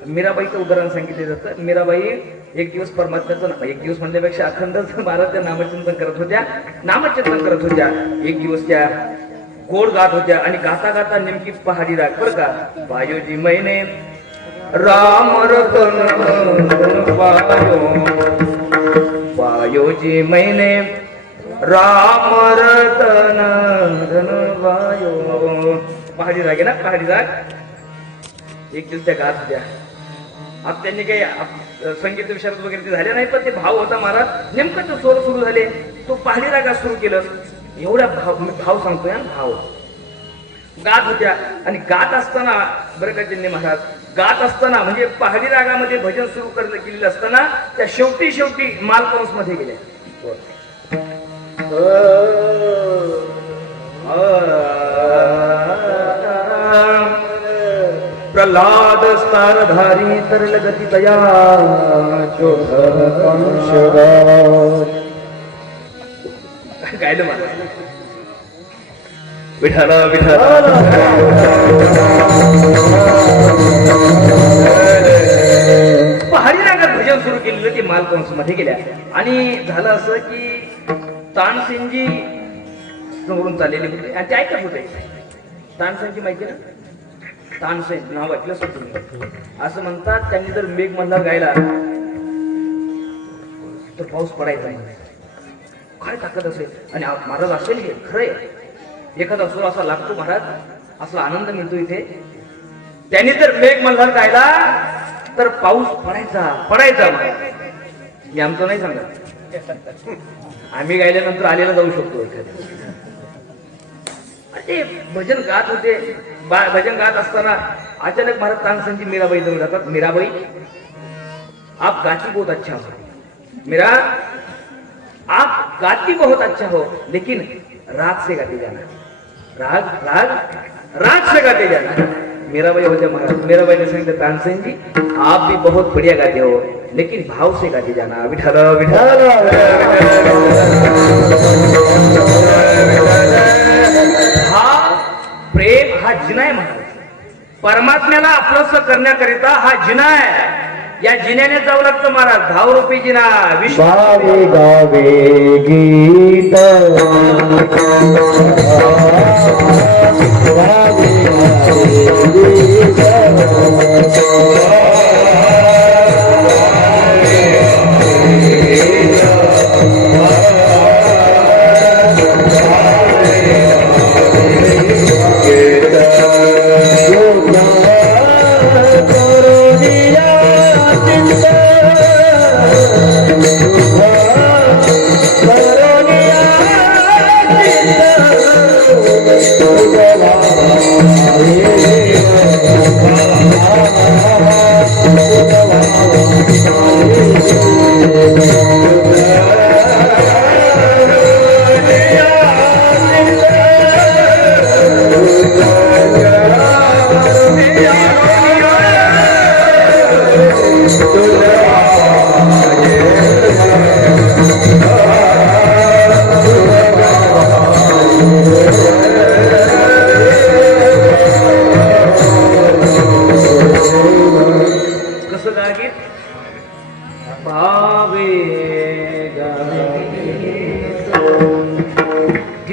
मीराबाईचं उदाहरण सांगितलं जातं. मीराबाई एक दिवस परमात्म्याचं, एक दिवस म्हणल्यापेक्षा अखंड महाराज त्या नामचिंतन करत होत्या, नामचिंतन करत होत्या. एक दिवस त्या गोड गात होत्या आणि गाता गाता नेमकी पहाडी राग बरं का, पायोजी मैने राम रतन पायोजी मैने राम रतन धनवायो. पहाडी राग आहे ना, पहाडी राग. एक दिवस त्या गात होत्या. आता त्यांनी काही संगीत विशारद वगैरे ते झाले नाही, पण ते भाव होता महाराज. नेमकं तो स्वर सुरू झाले, तो पहाडी रागात सुरू केलं. एवढा भाव सांगतोय, भाव गात होत्या. आणि गात असताना बरं का त्यांनी महाराज गात असताना म्हणजे पहाडी रागामध्ये भजन सुरू केलेलं असताना त्या शेवटी मालकंस मध्ये गेल्या. प्रल्हाद स्थारधारी तरल गती तया गायलं मला विठाला विठाला. पहाडी रागात भजन सुरू केलेलं ते मालकंस मध्ये गेल्या. आणि झालं असं की तानसेनजी समोरून चाललेले होते आणि ते ऐकत होते. तानसेनची माहिती ना, तानसेन नाव ऐकलंच होतं. असं म्हणतात त्यांनी जर मेघ मल्हार गायला तर पाऊस पडायचा नाही. काय ताकद असेल. आणि महाराज असेल हे खरंय. एखादा सूर असा लागतो महाराज, असा आनंद मिळतो इथे. त्यांनी जर मेघ मल्हार गायला तर पाऊस पडायचा. मी आमचं नाही सांगत, आम्ही गायल्यानंतर आलेला जाऊ शकतो एखाद्या. ते भजन गात होते. भजन गात असताना अचानक महाराज तानसेनजी मीराबाई जवळ जातात. मीराबाई आप गाती बहुत अच्छा हो. मीरा आप गाती बहुत अच्छा हो, लेकिन राग से गाते जाना. राग से गाते जाना. मीराबाई होते महाराज. मीराबाई ने सांगितलं तानसेनजी आप भी बहुत बढ़िया गाते हो, लेकिन भाव से गाते जाना. विठाल विठाल. हा प्रेम हा जिना आहे महाराज. परमात्म्याला आपलंस करण्याकरिता हा जिना आहे. या जिन्याने जाऊ लागतं महाराज. भावरूपी जिना. गावे गावे गीत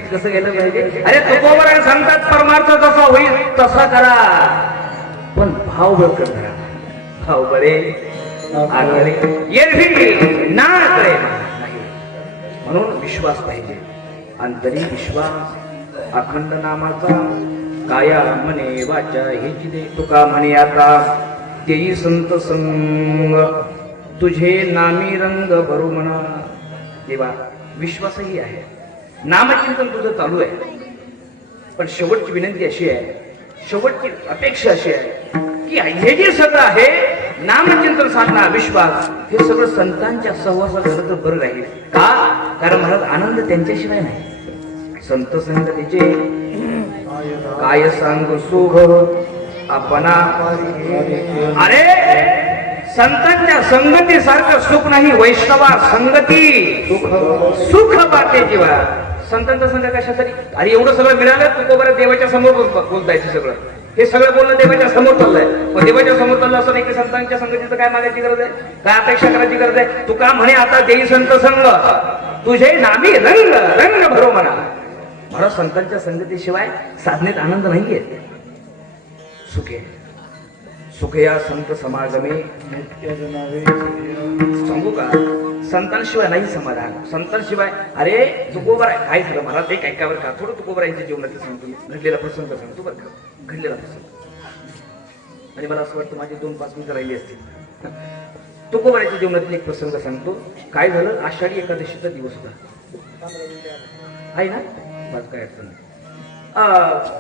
गीत कसं गेलं पाहिजे? अरे तुकोबराय सांगतात परमार्थ जसा होईल तसा करा, पण भाव बळकट करा. भाव बरे आगळे एरवी ना कळे नाही. म्हणून विश्वास पाहिजे, अंतरी विश्वास अखंड नामाचा, काया म्हणे वाचा हेची दे. तुका म्हणे आता तेही संत संग, तुझे नामी रंग भरू म्हणा. देवा विश्वासही आहे, नामचिंतन तुझं चालू आहे, पण शेवटची विनंती अशी आहे, शेवटची अपेक्षा अशी आहे की हे जे सगळं आहे नामचिंतन, साधना, विश्वास, हे सगळं संतांच्या सहवासात झालं तर बरं राहील. का? कारण महाराज आनंद त्यांच्याशिवाय नाही. संत संगतीचे काय सांग सुख आपणा. अरे संतांच्या संगती सारखं सुख नाही. वैष्णवा संगती सुख बाते जीवा. संतांचा संघ कशासाठी? अरे एवढं सगळं मिळालं, तुकोबरा देवाच्या समोर बोलतायचं सगळं. हे सगळं बोलणं देवाच्या समोर चाललंय. पण देवाच्या समोर चाललं असं नाही की संतांच्या संगतीचं काय मागायची गरज आहे, काय अपेक्षा करायची गरज आहे. तुका म्हणे आता देई संत संग, तुझे नामी रंग रंग भरो म्हणा. महाराज संतांच्या संगतीशिवाय साधनेत आनंद नाहीये. सुखे सुखे या संत समागमे. सांगू का, संतांशिवाय नाही समाधान. संतांशिवाय अरे तुकोबरा काय झालं मला ते काय काय बरं का, थोडं तुकोबरायच्या जीवनात सांगतो, घडलेला प्रसंग सांगतो बरं का. घडलेला प्रसंग आणि मला असं वाटतं माझे 2-5 मिनिटं राहिली असतील. तुकोबरायच्या जीवनातील एक प्रसंग सांगतो. काय झालं, आषाढी एकादशीचा दिवस होता, आहे ना, बस काय अडचण नाही.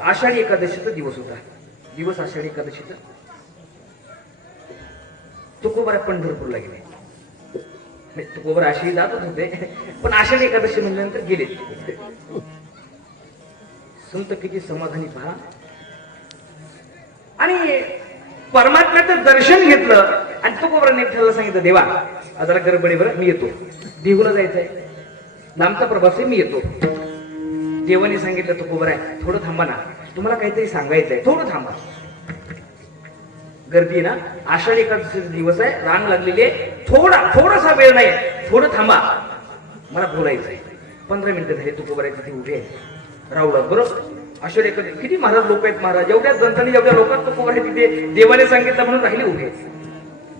आषाढी एकादशीचा दिवस होता. दिवस आषाढी एकादशीचा. तुकोबरा पंढरपूरला गेले. तुकोबरा आषाढी जातच होते, पण आषाढी एकादशी म्हणल्यानंतर गेले. संत किती समाधानी पहा. आणि परमात्म्याचं दर्शन घेतलं आणि तुकोबराने ठरलं, सांगितलं देवा जरा गडबडी बरं, मी येतो, देहूला जायचंय, लांबचा प्रवास आहे, मी येतो. देवाने सांगितलं तुकोबरा थोडं थांबा ना, तुम्हाला काहीतरी सांगायचंय, थोडं थांबा. गर्दी ना, आषाढी एकादशीचा दिवस आहे, रांग लागलेली आहे, थोडासा वेळ नाही, थोडं थांबा, मला बोलायचंय. 15 मिनिटं झाली. तुकोबरा तिथे उभे आहे, राहुलात बरोबर. आषाढी एकादशी किती महाराज लोक आहेत महाराज, एवढ्या ग्रंथांनी एवढ्या लोकात तुकोबरा तिथे देवाने सांगितलं म्हणून राहिले उभे.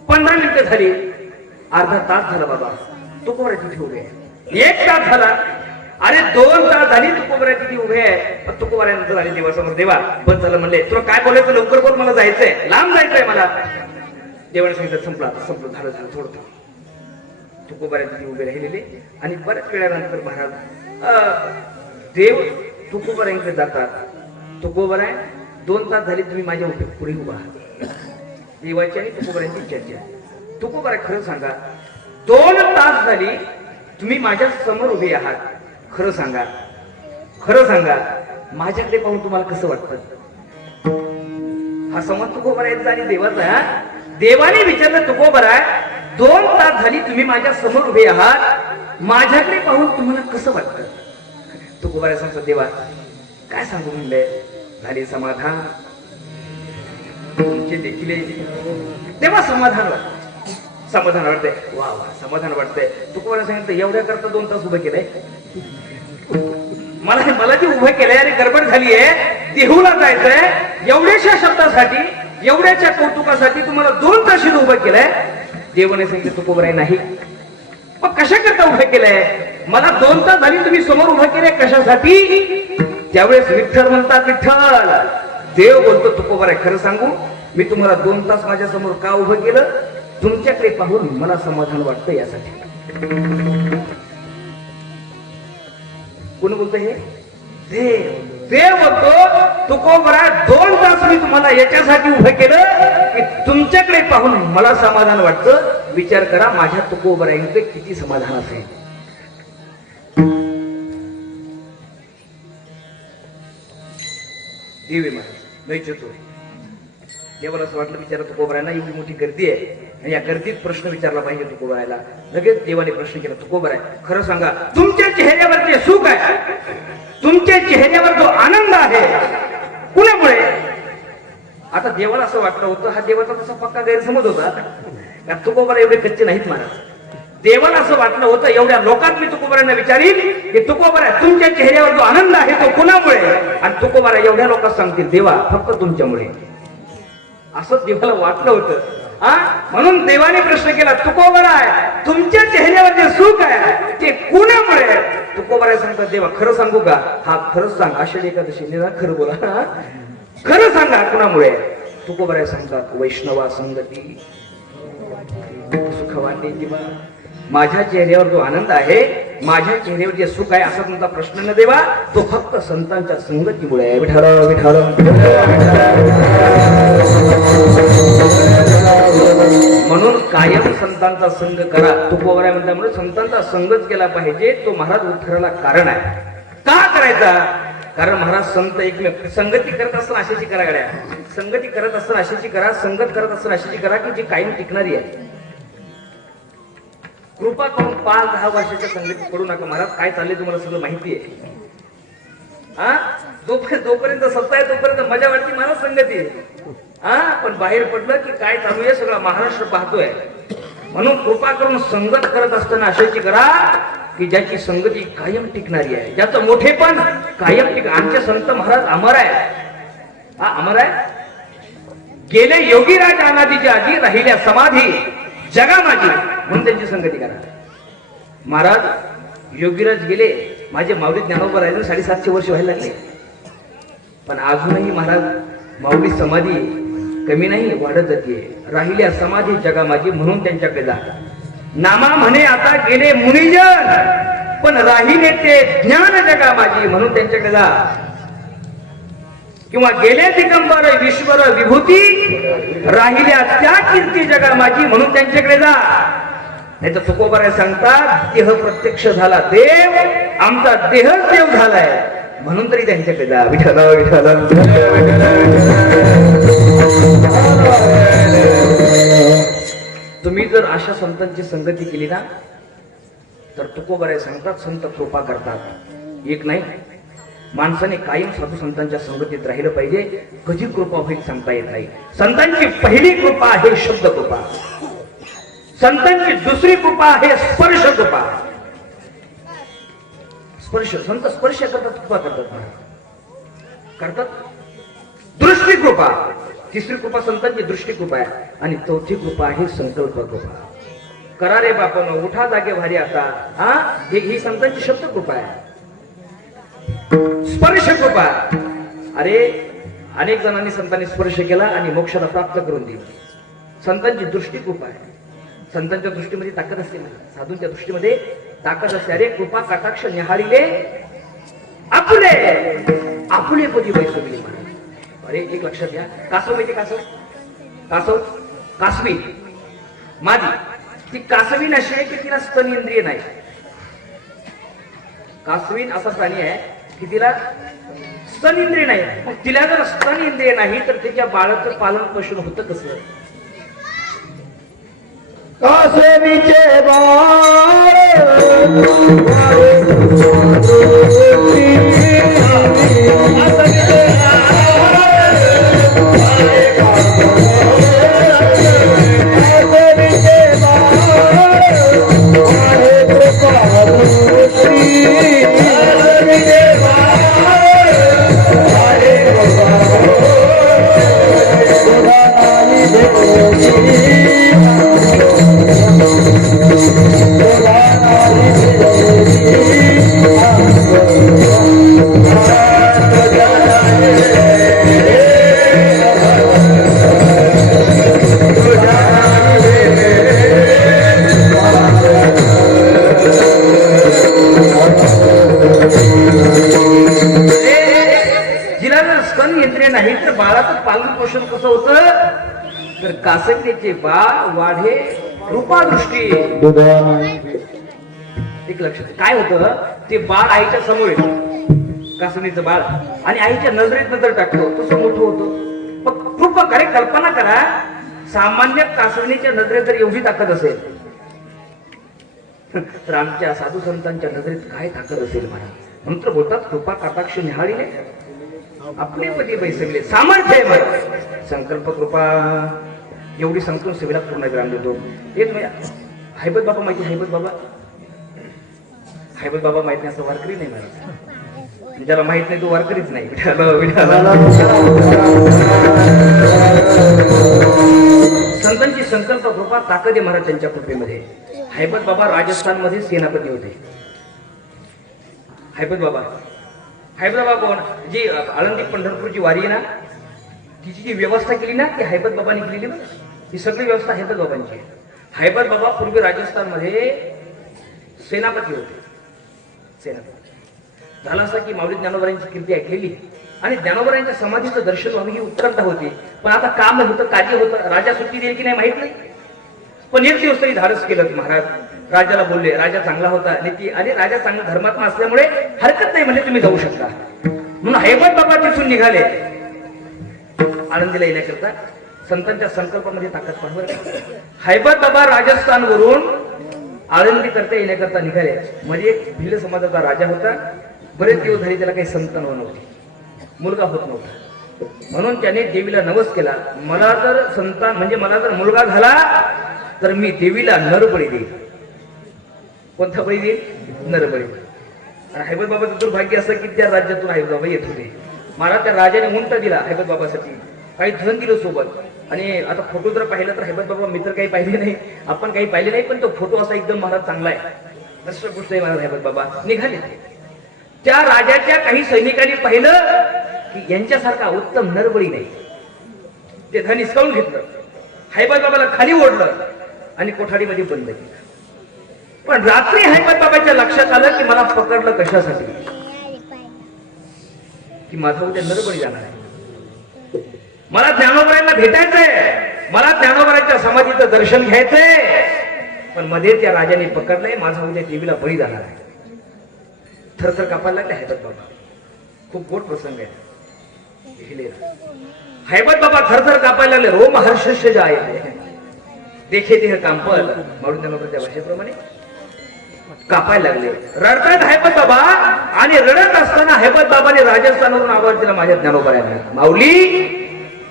15 मिनिटं झाली, अर्धा तास झाला बाबा, तुकोबरा तिथे उभे आहे. 1 तास झाला, अरे 2 तास झाली तुकोबरा तिथे उभे आहे. तुकोबऱ्यानंतर आले देवासमोर, देवा बस झालं म्हणले, तुला काय बोलायचं लवकर बोल, मला जायचंय, लांब जायचंय मला. देवाने सांगितलं संपला, संपलं, झालं झालं, थोडं थांब. तुकोबरा तिथे उभे राहिलेले आणि बऱ्याच वेळानंतर महाराज देव तुकोबरांकडे जातात. तुकोबरा 2 तास झाले तुम्ही माझ्या पुढे उभा आहात. देवाची आणि तुकोबरांची चर्चा. तुकोबरा खरं सांगा, 2 तास झाली तुम्ही माझ्या समोर उभे आहात, खरं सांगा, खरं सांगा, माझ्याकडे पाहून तुम्हाला कसं वाटतं? हा संवाद तुकोबरा याचा आणि देवाचा. देवाने विचारलं तुकोबरा 2 तास झाली तुम्ही माझ्या समोर उभे आहात, माझ्याकडे पाहून तुम्हाला कसं वाटतं? तुकोबरा सांगतो, देवा काय सांगू म्हणले, झाले समाधान तुमचे देखील. तेव्हा समाधान वाटत, समाधान वाटतंय, वा वा समाधान वाटतंय. तुकोबरा सांगितलं एवढ्या करता 2 तास उभं केलंय, मला जे उभं केलंय आणि गडबड झाली आहे, देहूला जायचंय, एवढ्याशा शब्दासाठी, एवढ्याच्या कौतुकासाठी तुम्हाला 2 तास उभं केलंय. देवाने सांगितलं तुकोबरा नाही, मग कशा करता उभं केलंय? मला 2 तास झाली तुम्ही समोर उभं केलंय, कशासाठी? त्यावेळेस विठ्ठल म्हणतात, विठ्ठल. देव बोलतो तुकोबरा खरं सांगू, मी तुम्हाला 2 तास माझ्या समोर का उभं केलं? तुमच्याकडे पाहून मला समाधान वाटतं यासाठी. कोण बोलतो हे? देव. देव बोलतो तुकोबरा 2 तास मी तुम्हाला याच्यासाठी उभं केलं की तुमच्याकडे पाहून मला समाधान वाटतं. विचार करा माझ्या तुकोबरांकडे किती समाधान असेल. देवी महाराज नाही चतुर. देवाला असं वाटलं विचारा तुकोबरांना एवढी मोठी गर्दी आहे आणि या गर्दीत प्रश्न विचारला पाहिजे तुकोबरायला. लगेच देवाने प्रश्न केला, तुकोबरा खरं सांगा, तुमच्या चेहऱ्यावर जे सुख आहे, तुमच्या चेहऱ्यावर जो आनंद आहे, कुणामुळे? आता देवाला असं वाटलं होतं, हा देवाचा तसा पक्का गैरसमज होता, तुकोबरा एवढे कच्चे नाहीत महाराज. देवाला असं वाटलं होतं एवढ्या लोकात मी तुकोबारांना विचारील की तुकोबारा तुमच्या चेहऱ्यावर जो आनंद आहे तो कुणामुळे, आणि तुकोबारा एवढ्या लोकात सांगतील देवा फक्त तुमच्यामुळे. असं देवाला वाटलं होतं. म्हणून देवाने प्रश्न केला तुकोबारा आहे तुमच्या चेहऱ्यावर जे सुख आहे ते कुणामुळे. तुकोबारा सांगतात देवा खरं सांगू का. हा खरंच सांग आषाढी एकादशी खरं बोला खरं सांगा कुणामुळे. तुकोबारा सांगतात वैष्णवा संगती सुखवाटे जीवा. माझ्या चेहऱ्यावर जो आनंद आहे माझ्या चेहऱ्यावर जे सुख आहे असा तुमचा प्रश्न न देवा तो फक्त संतांच्या संगतीमुळे आहे. विठाल विठाल म्हणून कायम संतांचा संग करा. तुकोबारा म्हणता म्हणून संतांचा संगच केला पाहिजे. तो महाराज विठ्ठलाला कारण आहे. का करायचा. कारण महाराज संत एकमेव संगती करत असताना अशाची करा गड्या. संगती करत असताना अशाची करा. संगत करत असताना अशाची करा की जी कायम टिकणारी आहे. कृपा करून 5-10 वर्षाच्या संगतीत पडू नका. महाराज काय चाललंय तुम्हाला सगळं माहिती आहे. जोपर्यंत सत्ता आहे तोपर्यंत मजा वाटते महाराज संगती. पण बाहेर पडलं की काय चालू आहे सगळं महाराष्ट्र पाहतोय. म्हणून कृपा करून संगत करत असताना अशाची करा की ज्याची संगती कायम टिकणारी आहे. ज्याचं मोठेपण कायम टिक. आमचे संत महाराज अमर आहे. अमर आहे. गेले योगीराज अनादीच्या आधी राहिल्या समाधी जगा माझी म्हणून त्यांची संगती करा. महाराज योगीराज गेले माझे माऊली ज्ञानोबा राहिले 750 वर्ष व्हायला लागले. पण अजूनही महाराज माऊली समाधी कमी नाही वाढत जाते. राहिल्या समाधी जगा माझी म्हणून त्यांच्याकडे जा. नामा म्हणे आता गेले मुनिजन पण राहिले ते ज्ञान जगा माझी म्हणून त्यांच्याकडे जा. किंवा गेले दिगंबर विश्वर विभूती राहिल्या त्या कीर्ती जगा माझी म्हणून त्यांच्याकडे जा. नाही तर तुकोबारा सांगतात देह प्रत्यक्ष झाला देव आमचा देहच देव झालाय म्हणून तरी त्यांच्याकडे जा. विठ्ठल विठ्ठल तुम्ही जर अशा संतांची संगती केली ना तर तुकोबारा सांगतात संत कृपा करतात. एक नाही माणसाने कायम साधू संतांच्या संगतीत राहिलं पाहिजे. कधी कृपा होईल सांगता येत नाही. संतांची पहिली कृपा आहे शब्द कृपा. संतांची दुसरी कृपा आहे स्पर्श कृपा. स्पर्श संत स्पर्श करतात कृपा करतात. दृष्टी कृपा तिसरी कृपा संतांची दृष्टी कृपा आहे. आणि चौथी कृपा आहे संकल्प कृपा. करा रे बापन उठा जागे भारी आता. ही संतांची शब्द कृपा आहे. स्पर्श कृपा. अरे अनेक जणांनी संतांनी स्पर्श केला आणि मोक्षाला प्राप्त करून दिला. संतांची दृष्टी कृपा आहे. संतांच्या दृष्टीमध्ये ताकद असते ना. साधूंच्या दृष्टीमध्ये ताकद असते. अरे कृपा कटाक्ष निहाळीले आपुले आपुले पदी बैसविले. अरे एक लक्षात घ्या. कासव माहिती कासव कासवी माझी ती कासवीन अशी आहे की तिला स्तन इंद्रिय नाही. कासवीन असा प्राणी आहे की तिला स्तन इंद्रिय नाही. मग तिला जर स्तन इंद्रिय नाही तर तिच्या बाळाचं पालन पोषण होतं कसं. कासवीचे बाळ नाही तर बाळाचं पालन पोषण कसं होतं तर कासवीचे बाळ वाढे रूपा दृष्टी. एक लक्षात काय होतं ते बाळ आईच्या समोर येतं कासवीचं बाळ आणि आईच्या नजरेत नजर टाकतो तसं मोठं होतं. मग कृपा करे कल्पना करा सामान्य कासवणीच्या नजरेत जर एवढी ताकद असेल तर आमच्या साधू संतांच्या नजरेत काय ताकद असेल मला. म्हणून तर बोलतात कृपा कटाक्ष निहाळीले आपले पती बैसविले. सामर्थ्य आहे संकल्प कृपा एवढी संपूर्ण सेवेला पूर्ण ग्राम देतो. एक हैबत बाबा माहिती? हैबत बाबा, हैबत बाबा माहित नाही असं वारकरी नाही मला. ज्याला माहित नाही तो वारकरीच नाही. संतांची संकल्प कृपा ताकद आहे महाराज त्यांच्या कृपेमध्ये. हैबत बाबा राजस्थान मध्ये सेनापती होते. हैबत बाबा, हैबत बाबा कोण? जी आळंदी पंढरपूरची वारी आहे ना, तिची जी व्यवस्था केली ना ती हैबत बाबांनी केलेली बघ. ही सगळी व्यवस्था हैबत बाबांची आहे. हैबत बाबा पूर्वी राजस्थान मध्ये सेनापती होते. सेनापती झाला असं की माऊली ज्ञानोबरांची कीर्ती ऐकलेली आणि ज्ञानोबरांच्या समाधीचं दर्शन व्हावं ही उत्कंठा होती. पण आता काम होतं, कार्य होतं, राजा सुट्टी देईल की नाही माहित नाही. पण एक दिवस तरी धाडस केलं महाराज. राजाला बोलले, राजा चांगला होता नीती आणि राजा चांगला धर्मात्मा असल्यामुळे हरकत नाही म्हणजे तुम्ही जाऊ शकता. म्हणून हैबत बाबा तिथून निघाले आनंदीला येण्याकरता. संतांच्या संकल्पामध्ये ताकद पाहवर हैबत बाबा राजस्थानवरून आळंदी करता येण्याकरता निघाले. म्हणजे एक भिल्ल समाजाचा राजा होता. बरेच दिवस झाले त्याला काही संतान नव्हती, मुलगा होत नव्हता. म्हणून त्याने देवीला नवस केला, मला जर संतान म्हणजे मला जर मुलगा झाला तर मी देवीला नरबळी देईल. कोणता बळी देईल? नरबळी. आणि हैबत बाबाचं दुर्भाग्य असं की त्या राज्यातून हैबत बाबा येत होते. महाराज त्या राजाने उंट दिला हैबत बाबासाठी, काही धन दिलं सोबत. आणि आता फोटो जर पाहिलं तर हैबत बाबा मित्र काही पाहिले नाही, आपण काही पाहिले नाही, पण तो फोटो असा एकदम महाराज चांगला आहे. तसं गोष्ट आहे महाराज. हैबत बाबा निघाले. त्या राजाच्या काही सैनिकांनी पाहिलं की यांच्यासारखा उत्तम नरबळी नाही. ते धन हिसकावून घेतलं, हैबत बाबाला खाली ओढलं आणि कोठाडीमध्ये बंद केलं. पण रात्री हैबत बाबाच्या लक्षात आलं की मला पकडलं कशासाठी? की माझा उद्या नरबळी जाणार आहे. मला ज्ञानोबरांना भेटायचंय, मला ज्ञानोबरांच्या समाधीचं दर्शन घ्यायचंय. पण मध्ये त्या राजाने पकडलंय, माझा उद्या देवीला बळी जाणार आहे. थरथर कापायला लागले हैबत बाबा. खूप गोड प्रसंग आहे. हैबत बाबा थरथर कापायला लागले. रोम हर्षस्य जाय देखे देह कांपल. माऊली ज्ञानोबरांच्या भाषेप्रमाणे कापायला लागले. रडतायत हैबत बाबा. आणि रडत असताना हैबत बाबाने राजस्थानवरून आवाज दिला माझ्या ज्ञानोबरांना, माऊली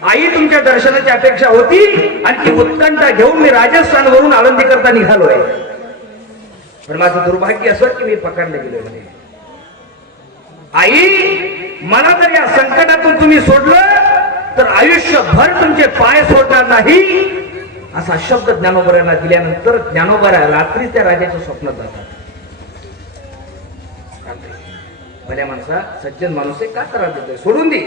आई तुमच्या दर्शनाची अपेक्षा होती आणि ती उत्कंठा घेऊन मी राजस्थानवरून आळंदी करता निघालोय. पण माझं दुर्भाग्य असं की मी पकडले गेलो म्हणे. आई मला जर या संकटातून तुम्ही सोडलं तर आयुष्यभर तुमचे पाय सोडणार नाही असा शब्द ज्ञानोबरांना दिल्यानंतर ज्ञानोबरा रात्री त्या राजाच्या स्वप्नात जातात. भल्या माणसा, सज्जन माणूस आहे, का त्रास देतोय, सोडून दे.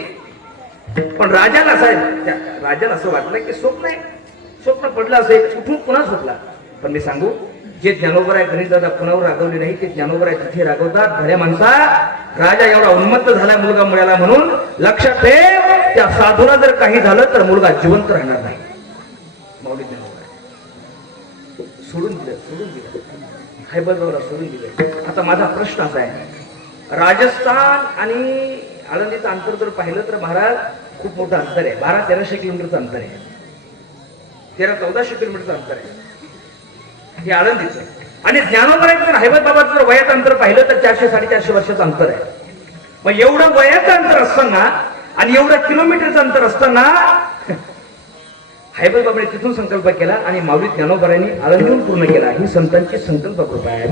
पण राजाला राजाला असं वाटलं की स्वप्न पडलं असेल, कुठून पुन्हा सुटला. पण मी सांगू, जे ज्ञानोबराय गणित दादा पुण्यावर रागवले नाही ते ज्ञानोबराय तिथे रागवतात. भल्या माणसा, राजा एवढा उन्मत्त झाला मुलगा मिळाला म्हणून, लक्षात ठेव त्या साधूला जर काही झालं तर मुलगा जिवंत राहणार नाही. माऊली ज्ञानोबराय सोडून दिलं हैबत बाबाला सोडून दिलं. आता माझा प्रश्न असा आहे, राजस्थान आणि आळंदीचं अंतर जर पाहिलं तर महाराज खूप मोठं अंतर आहे. 1200-1300 किलोमीटरचं अंतर आहे. 1300-1400 किलोमीटरचं अंतर आहे हे आळंदीचं. आणि ज्ञानोबरांचं जर हैबत बाबाचं जर वयाचं अंतर पाहिलं तर 400-450 वर्षाचं अंतर आहे. मग एवढं वयाचं अंतर असताना आणि एवढं किलोमीटरचं अंतर असताना हैबत बाबाने तिथून संकल्प केला आणि माऊली ज्ञानोबरांनी आळंदीहून पूर्ण केला. ही संतांची संकल्प कृपा आहे.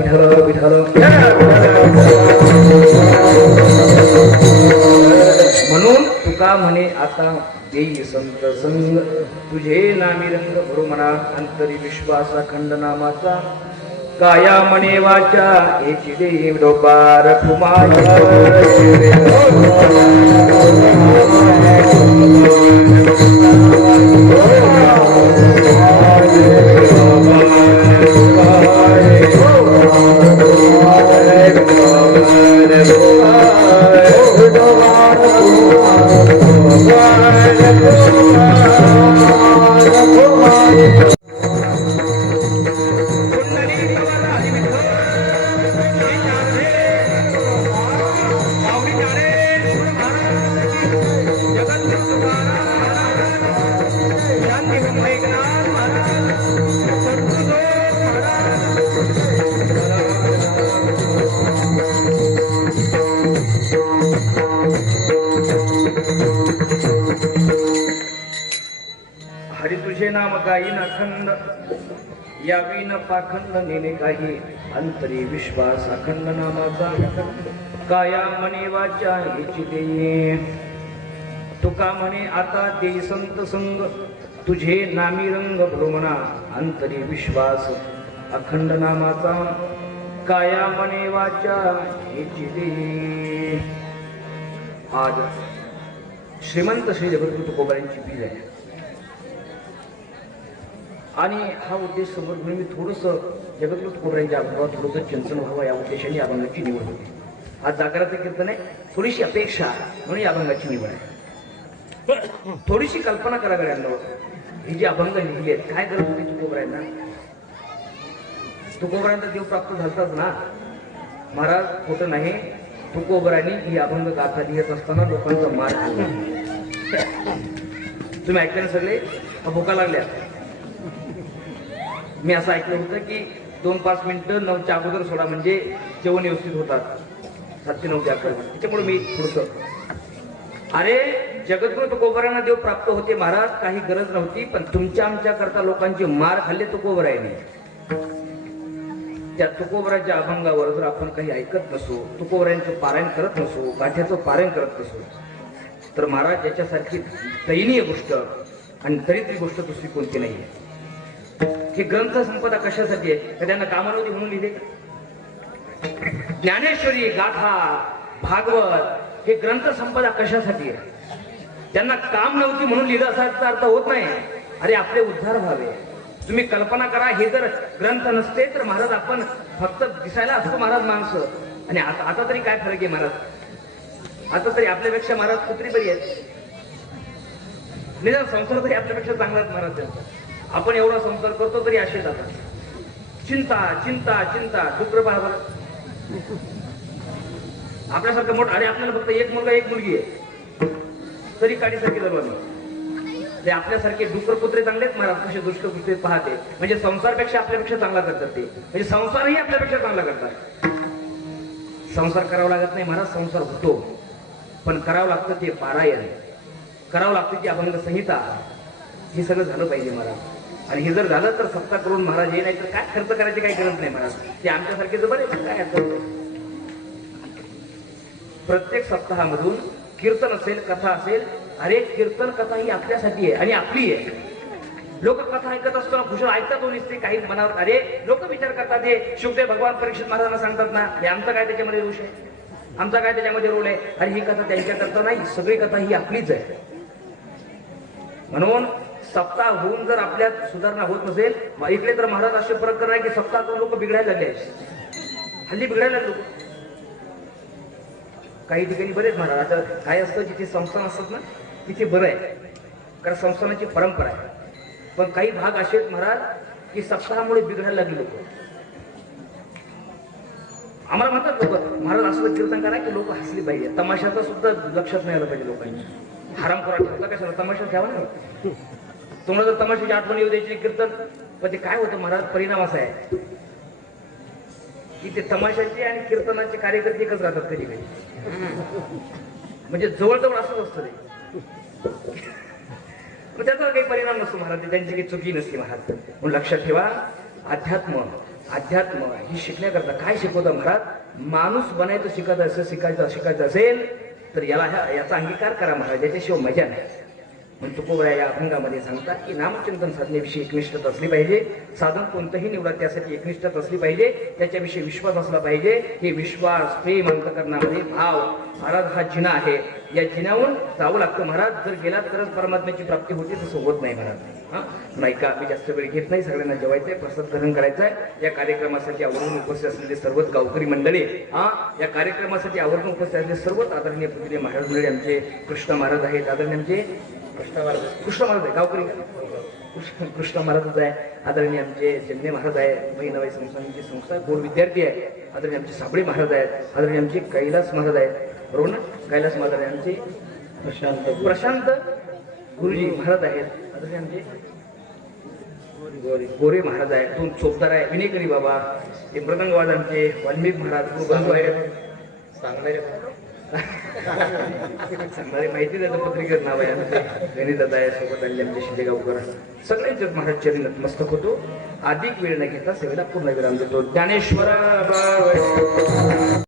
म्हणून तुका म्हणे आता देई संत संग तुझे नामी रंग भरू म्हणा अंतरी विश्वास अखंड नामाचा काया म्हणे वाचा एकी देव डोबार हरी तुझे नाम गाईन अखंड यावी न पाखंड नेणे काही अंतरी विश्वास अखंड नामाचा काया मने वाचा हेची देये तुका म्हणे आता ते संत संग तुझे नामी रंग भ्रमणा अंतरी विश्वास अखंड नामाचा काया मने वाचा हेची देये. आज श्रीमंत श्री जगद्गुरु तुकोबारायांची बीज आहे आणि हा उद्देश समोर घेऊन मी थोडस जगद्गुरु तुकोबारायांच्या अनुभवात थोडंसं चिंतन व्हावं या उद्देशाने अभंगाची निवड होती. आज जागराचं कीर्तन आहे, थोडीशी अपेक्षा म्हणून या अभंगाची निवड आहे. थोडीशी कल्पना करा गड्यांनो, ही जी अभंग लिहिली आहेत काय गरज होती तुकोबारायांना? तुकोबारायांचा देव प्राप्त झालताच ना महाराज, खोटं नाही. तुकोबारायांनी ही अभंग गाथा लिहित असताना लोकांचा मार खाल्ला. तुम्ही ऐकलं ना सगळे, भुका लागल्या. मी असं ऐकलं होतं की 2-5 मिनिटं 9च्या अगोदर सोडा म्हणजे जेवण व्यवस्थित होतात. 7 ते 9 ते 11. त्याच्यामुळे मी थोडस अरे जगद्गुरु तुकोबारायांना देव प्राप्त होते महाराज, काही गरज नव्हती. पण तुमच्या आमच्या करता लोकांचे मार खाल्ले तुकोबारायांनी. त्या तुकोबाराच्या अभंगावर जर आपण काही ऐकत नसो, तुकोबारायांचं पारायण करत नसो, गाठ्याचं पारायण करत नसो, तर महाराज याच्यासारखी दयनीय गोष्ट आणि दरिद्री गोष्ट दुसरी कोणती नाही आहे. ही ग्रंथ संपदा कशासाठी आहे? तर त्यांना कामा नव्हती म्हणून लिहिले. ज्ञानेश्वरी, गाथा, भागवत हे ग्रंथ संपदा कशासाठी आहे? त्यांना काम नव्हती म्हणून लिहिलं असा अर्थ होत नाही. अरे आपले उद्धार व्हावे. तुम्ही कल्पना करा, हे जर ग्रंथ नसते तर महाराज आपण फक्त दिसायला असतो महाराज माणसं. आणि आता तरी काय फरक आहे महाराज? आता तरी आपल्यापेक्षा महाराज कुत्री बरी आहेत. निदान संसार तरी आपल्यापेक्षा चांगलाच महाराज. आपण एवढा संसार करतो तरी असे जातात. चिंता चिंता चिंता दुःख पहा बरं. आपल्यासारखं मोठं, अरे आपल्याला फक्त एक मुलगा एक मुलगी आहे तरी काडीसारखी जगलं. ते आपल्यासारखे डुकर कुत्रे चांगलेच महाराज, कसे दुष्ट कुत्रे पाहते. म्हणजे संसारपेक्षा आपल्यापेक्षा चांगला करतात ते. म्हणजे संसारही आपल्यापेक्षा चांगला करतात. संसार करावा लागत नाही महाराज, संसार होतो. पण करावं लागतं ते पारायण, करावं लागतं ती अभंग संहिता. हे सगळं झालं पाहिजे महाराज. आणि हे जर झालं तर सप्ताह करून महाराज हे नाही तर काय खर्च करायची काही गरज नाही महाराज. ते आमच्यासारखे जर बरे काय असतं. प्रत्येक सप्ताहामधून कीर्तन असेल, कथा असेल. अरे कीर्तन कथा ही आपल्यासाठी आहे आणि आपली आहे. लोक कथा ऐकत असताना खुशाल ऐकतात हो निसते काही मनावर. अरे लोक विचार करतात हे शुकदेव भगवान परीक्षित महाराजांना सांगतात ना, हे आमचा काय त्याच्यामध्ये दोष आहे, आमचा काय त्याच्यामध्ये रोल आहे. आणि ही कथा त्यांच्या करता नाही, सगळी कथा ही आपलीच आहे. म्हणून सप्ताह होऊन जर आपल्यात सुधारणा होत नसेल, इकडे तर महाराज असे फरक करणार की सप्ताह लोक बिघडायला लागले. हल्ली बिघडायला लोक काही ठिकाणी बरेच महाराज. आता काय असतं, जिथे संस्थान असतात ना तिथे बरं आहे, कारण संस्थानाची परंपरा आहे. पण काही भाग असे महाराज की सप्ताहामुळे बिघडायला लागले लोक. आम्हाला म्हणतात लोक महाराज असं कीर्तन करा की लोक हसली पाहिजे. तमाशाचं सुद्धा लक्षात नाही आलं पाहिजे लोकांनी. हराम करा ठेवता कशाला, तमाशा ठेवा ना. तुम्हाला जर तमाशाची आठवण येऊ द्यायची कीर्तन, पण ते काय होतं महाराज, परिणाम असा आहे की ते तमाशाचे आणि कीर्तनाचे कार्यकर्ते एकच राहतात कधी काही. म्हणजे जवळजवळ असंच असतं ते. मग त्याचा काही परिणाम नसतो महाराज, त्यांची काही चुकी नसते महाराज. म्हणून लक्षात ठेवा, अध्यात्म ही शिकण्याकरता काय शिकवतं महाराज? माणूस बनायचं शिकायचं असेल तर याचा अंगीकार करा महाराज, याच्याशिवाय मजा नाही. म्हणून तुकोबरा या अभंगामध्ये सांगतात की नामचिंतन साधनेविषयी एकनिष्ठता असली पाहिजे. साधन कोणतंही निवडा त्यासाठी एकनिष्ठता असली पाहिजे. त्याच्याविषयी विश्वास असला पाहिजे. हे विश्वास, प्रेम, अंतकरणामध्ये भाव महाराज हा जिना आहे. या जिन्याहून जावं लागतं महाराज. जर गेला तरच परमात्म्याची प्राप्ती होते, तसं होत नाही महाराज. नाही का, मी जास्त वेळ घेत नाही. सगळ्यांना जेवायचंय, प्रसाद ग्रहण करायचंय. या कार्यक्रमासाठी आवर्जून उपस्थित असलेले सर्वच गावकरी मंडळी, या कार्यक्रमासाठी आवर्जून उपस्थित असलेले सर्वच आदरणीय पूजनीय महाराज मंडळी, आमचे कृष्ण महाराज आहेत. आदरणीय आमचे कृष्ण महाराज आहे, गावकरी कृष्ण महाराजच आहे. आदरणीय आमचे जन्मे महाराज आहे, बहिणाबाई संस्थांची संस्था गोड विद्यार्थी आहे. आदरणीय आमचे साबळे महाराज आहेत. आदरणीय आमचे कैलास महाराज आहेत, बरोबर ना? कैलास महाराज आहे. आमचे प्रशांत गुरुजी महाराज आहेत. आदरणीय आमचे गोरे महाराज आहेत. 2 चोपदार आहे, विनेकरी बाबा. ते मृदंगवाद आमचे वाल्मिक महाराज बंधू आहेत. मला माहिती त्याचं पत्रिकेत नाव आहे आमचे गणित आहे सोबत आणि आमचे शिंदेगावकर सगळ्यांच्याच महाराज चरणी नतमस्तक होतो. अधिक वेळ न घेता सेवेला पूर्ण विराम देतो. ज्ञानेश्वर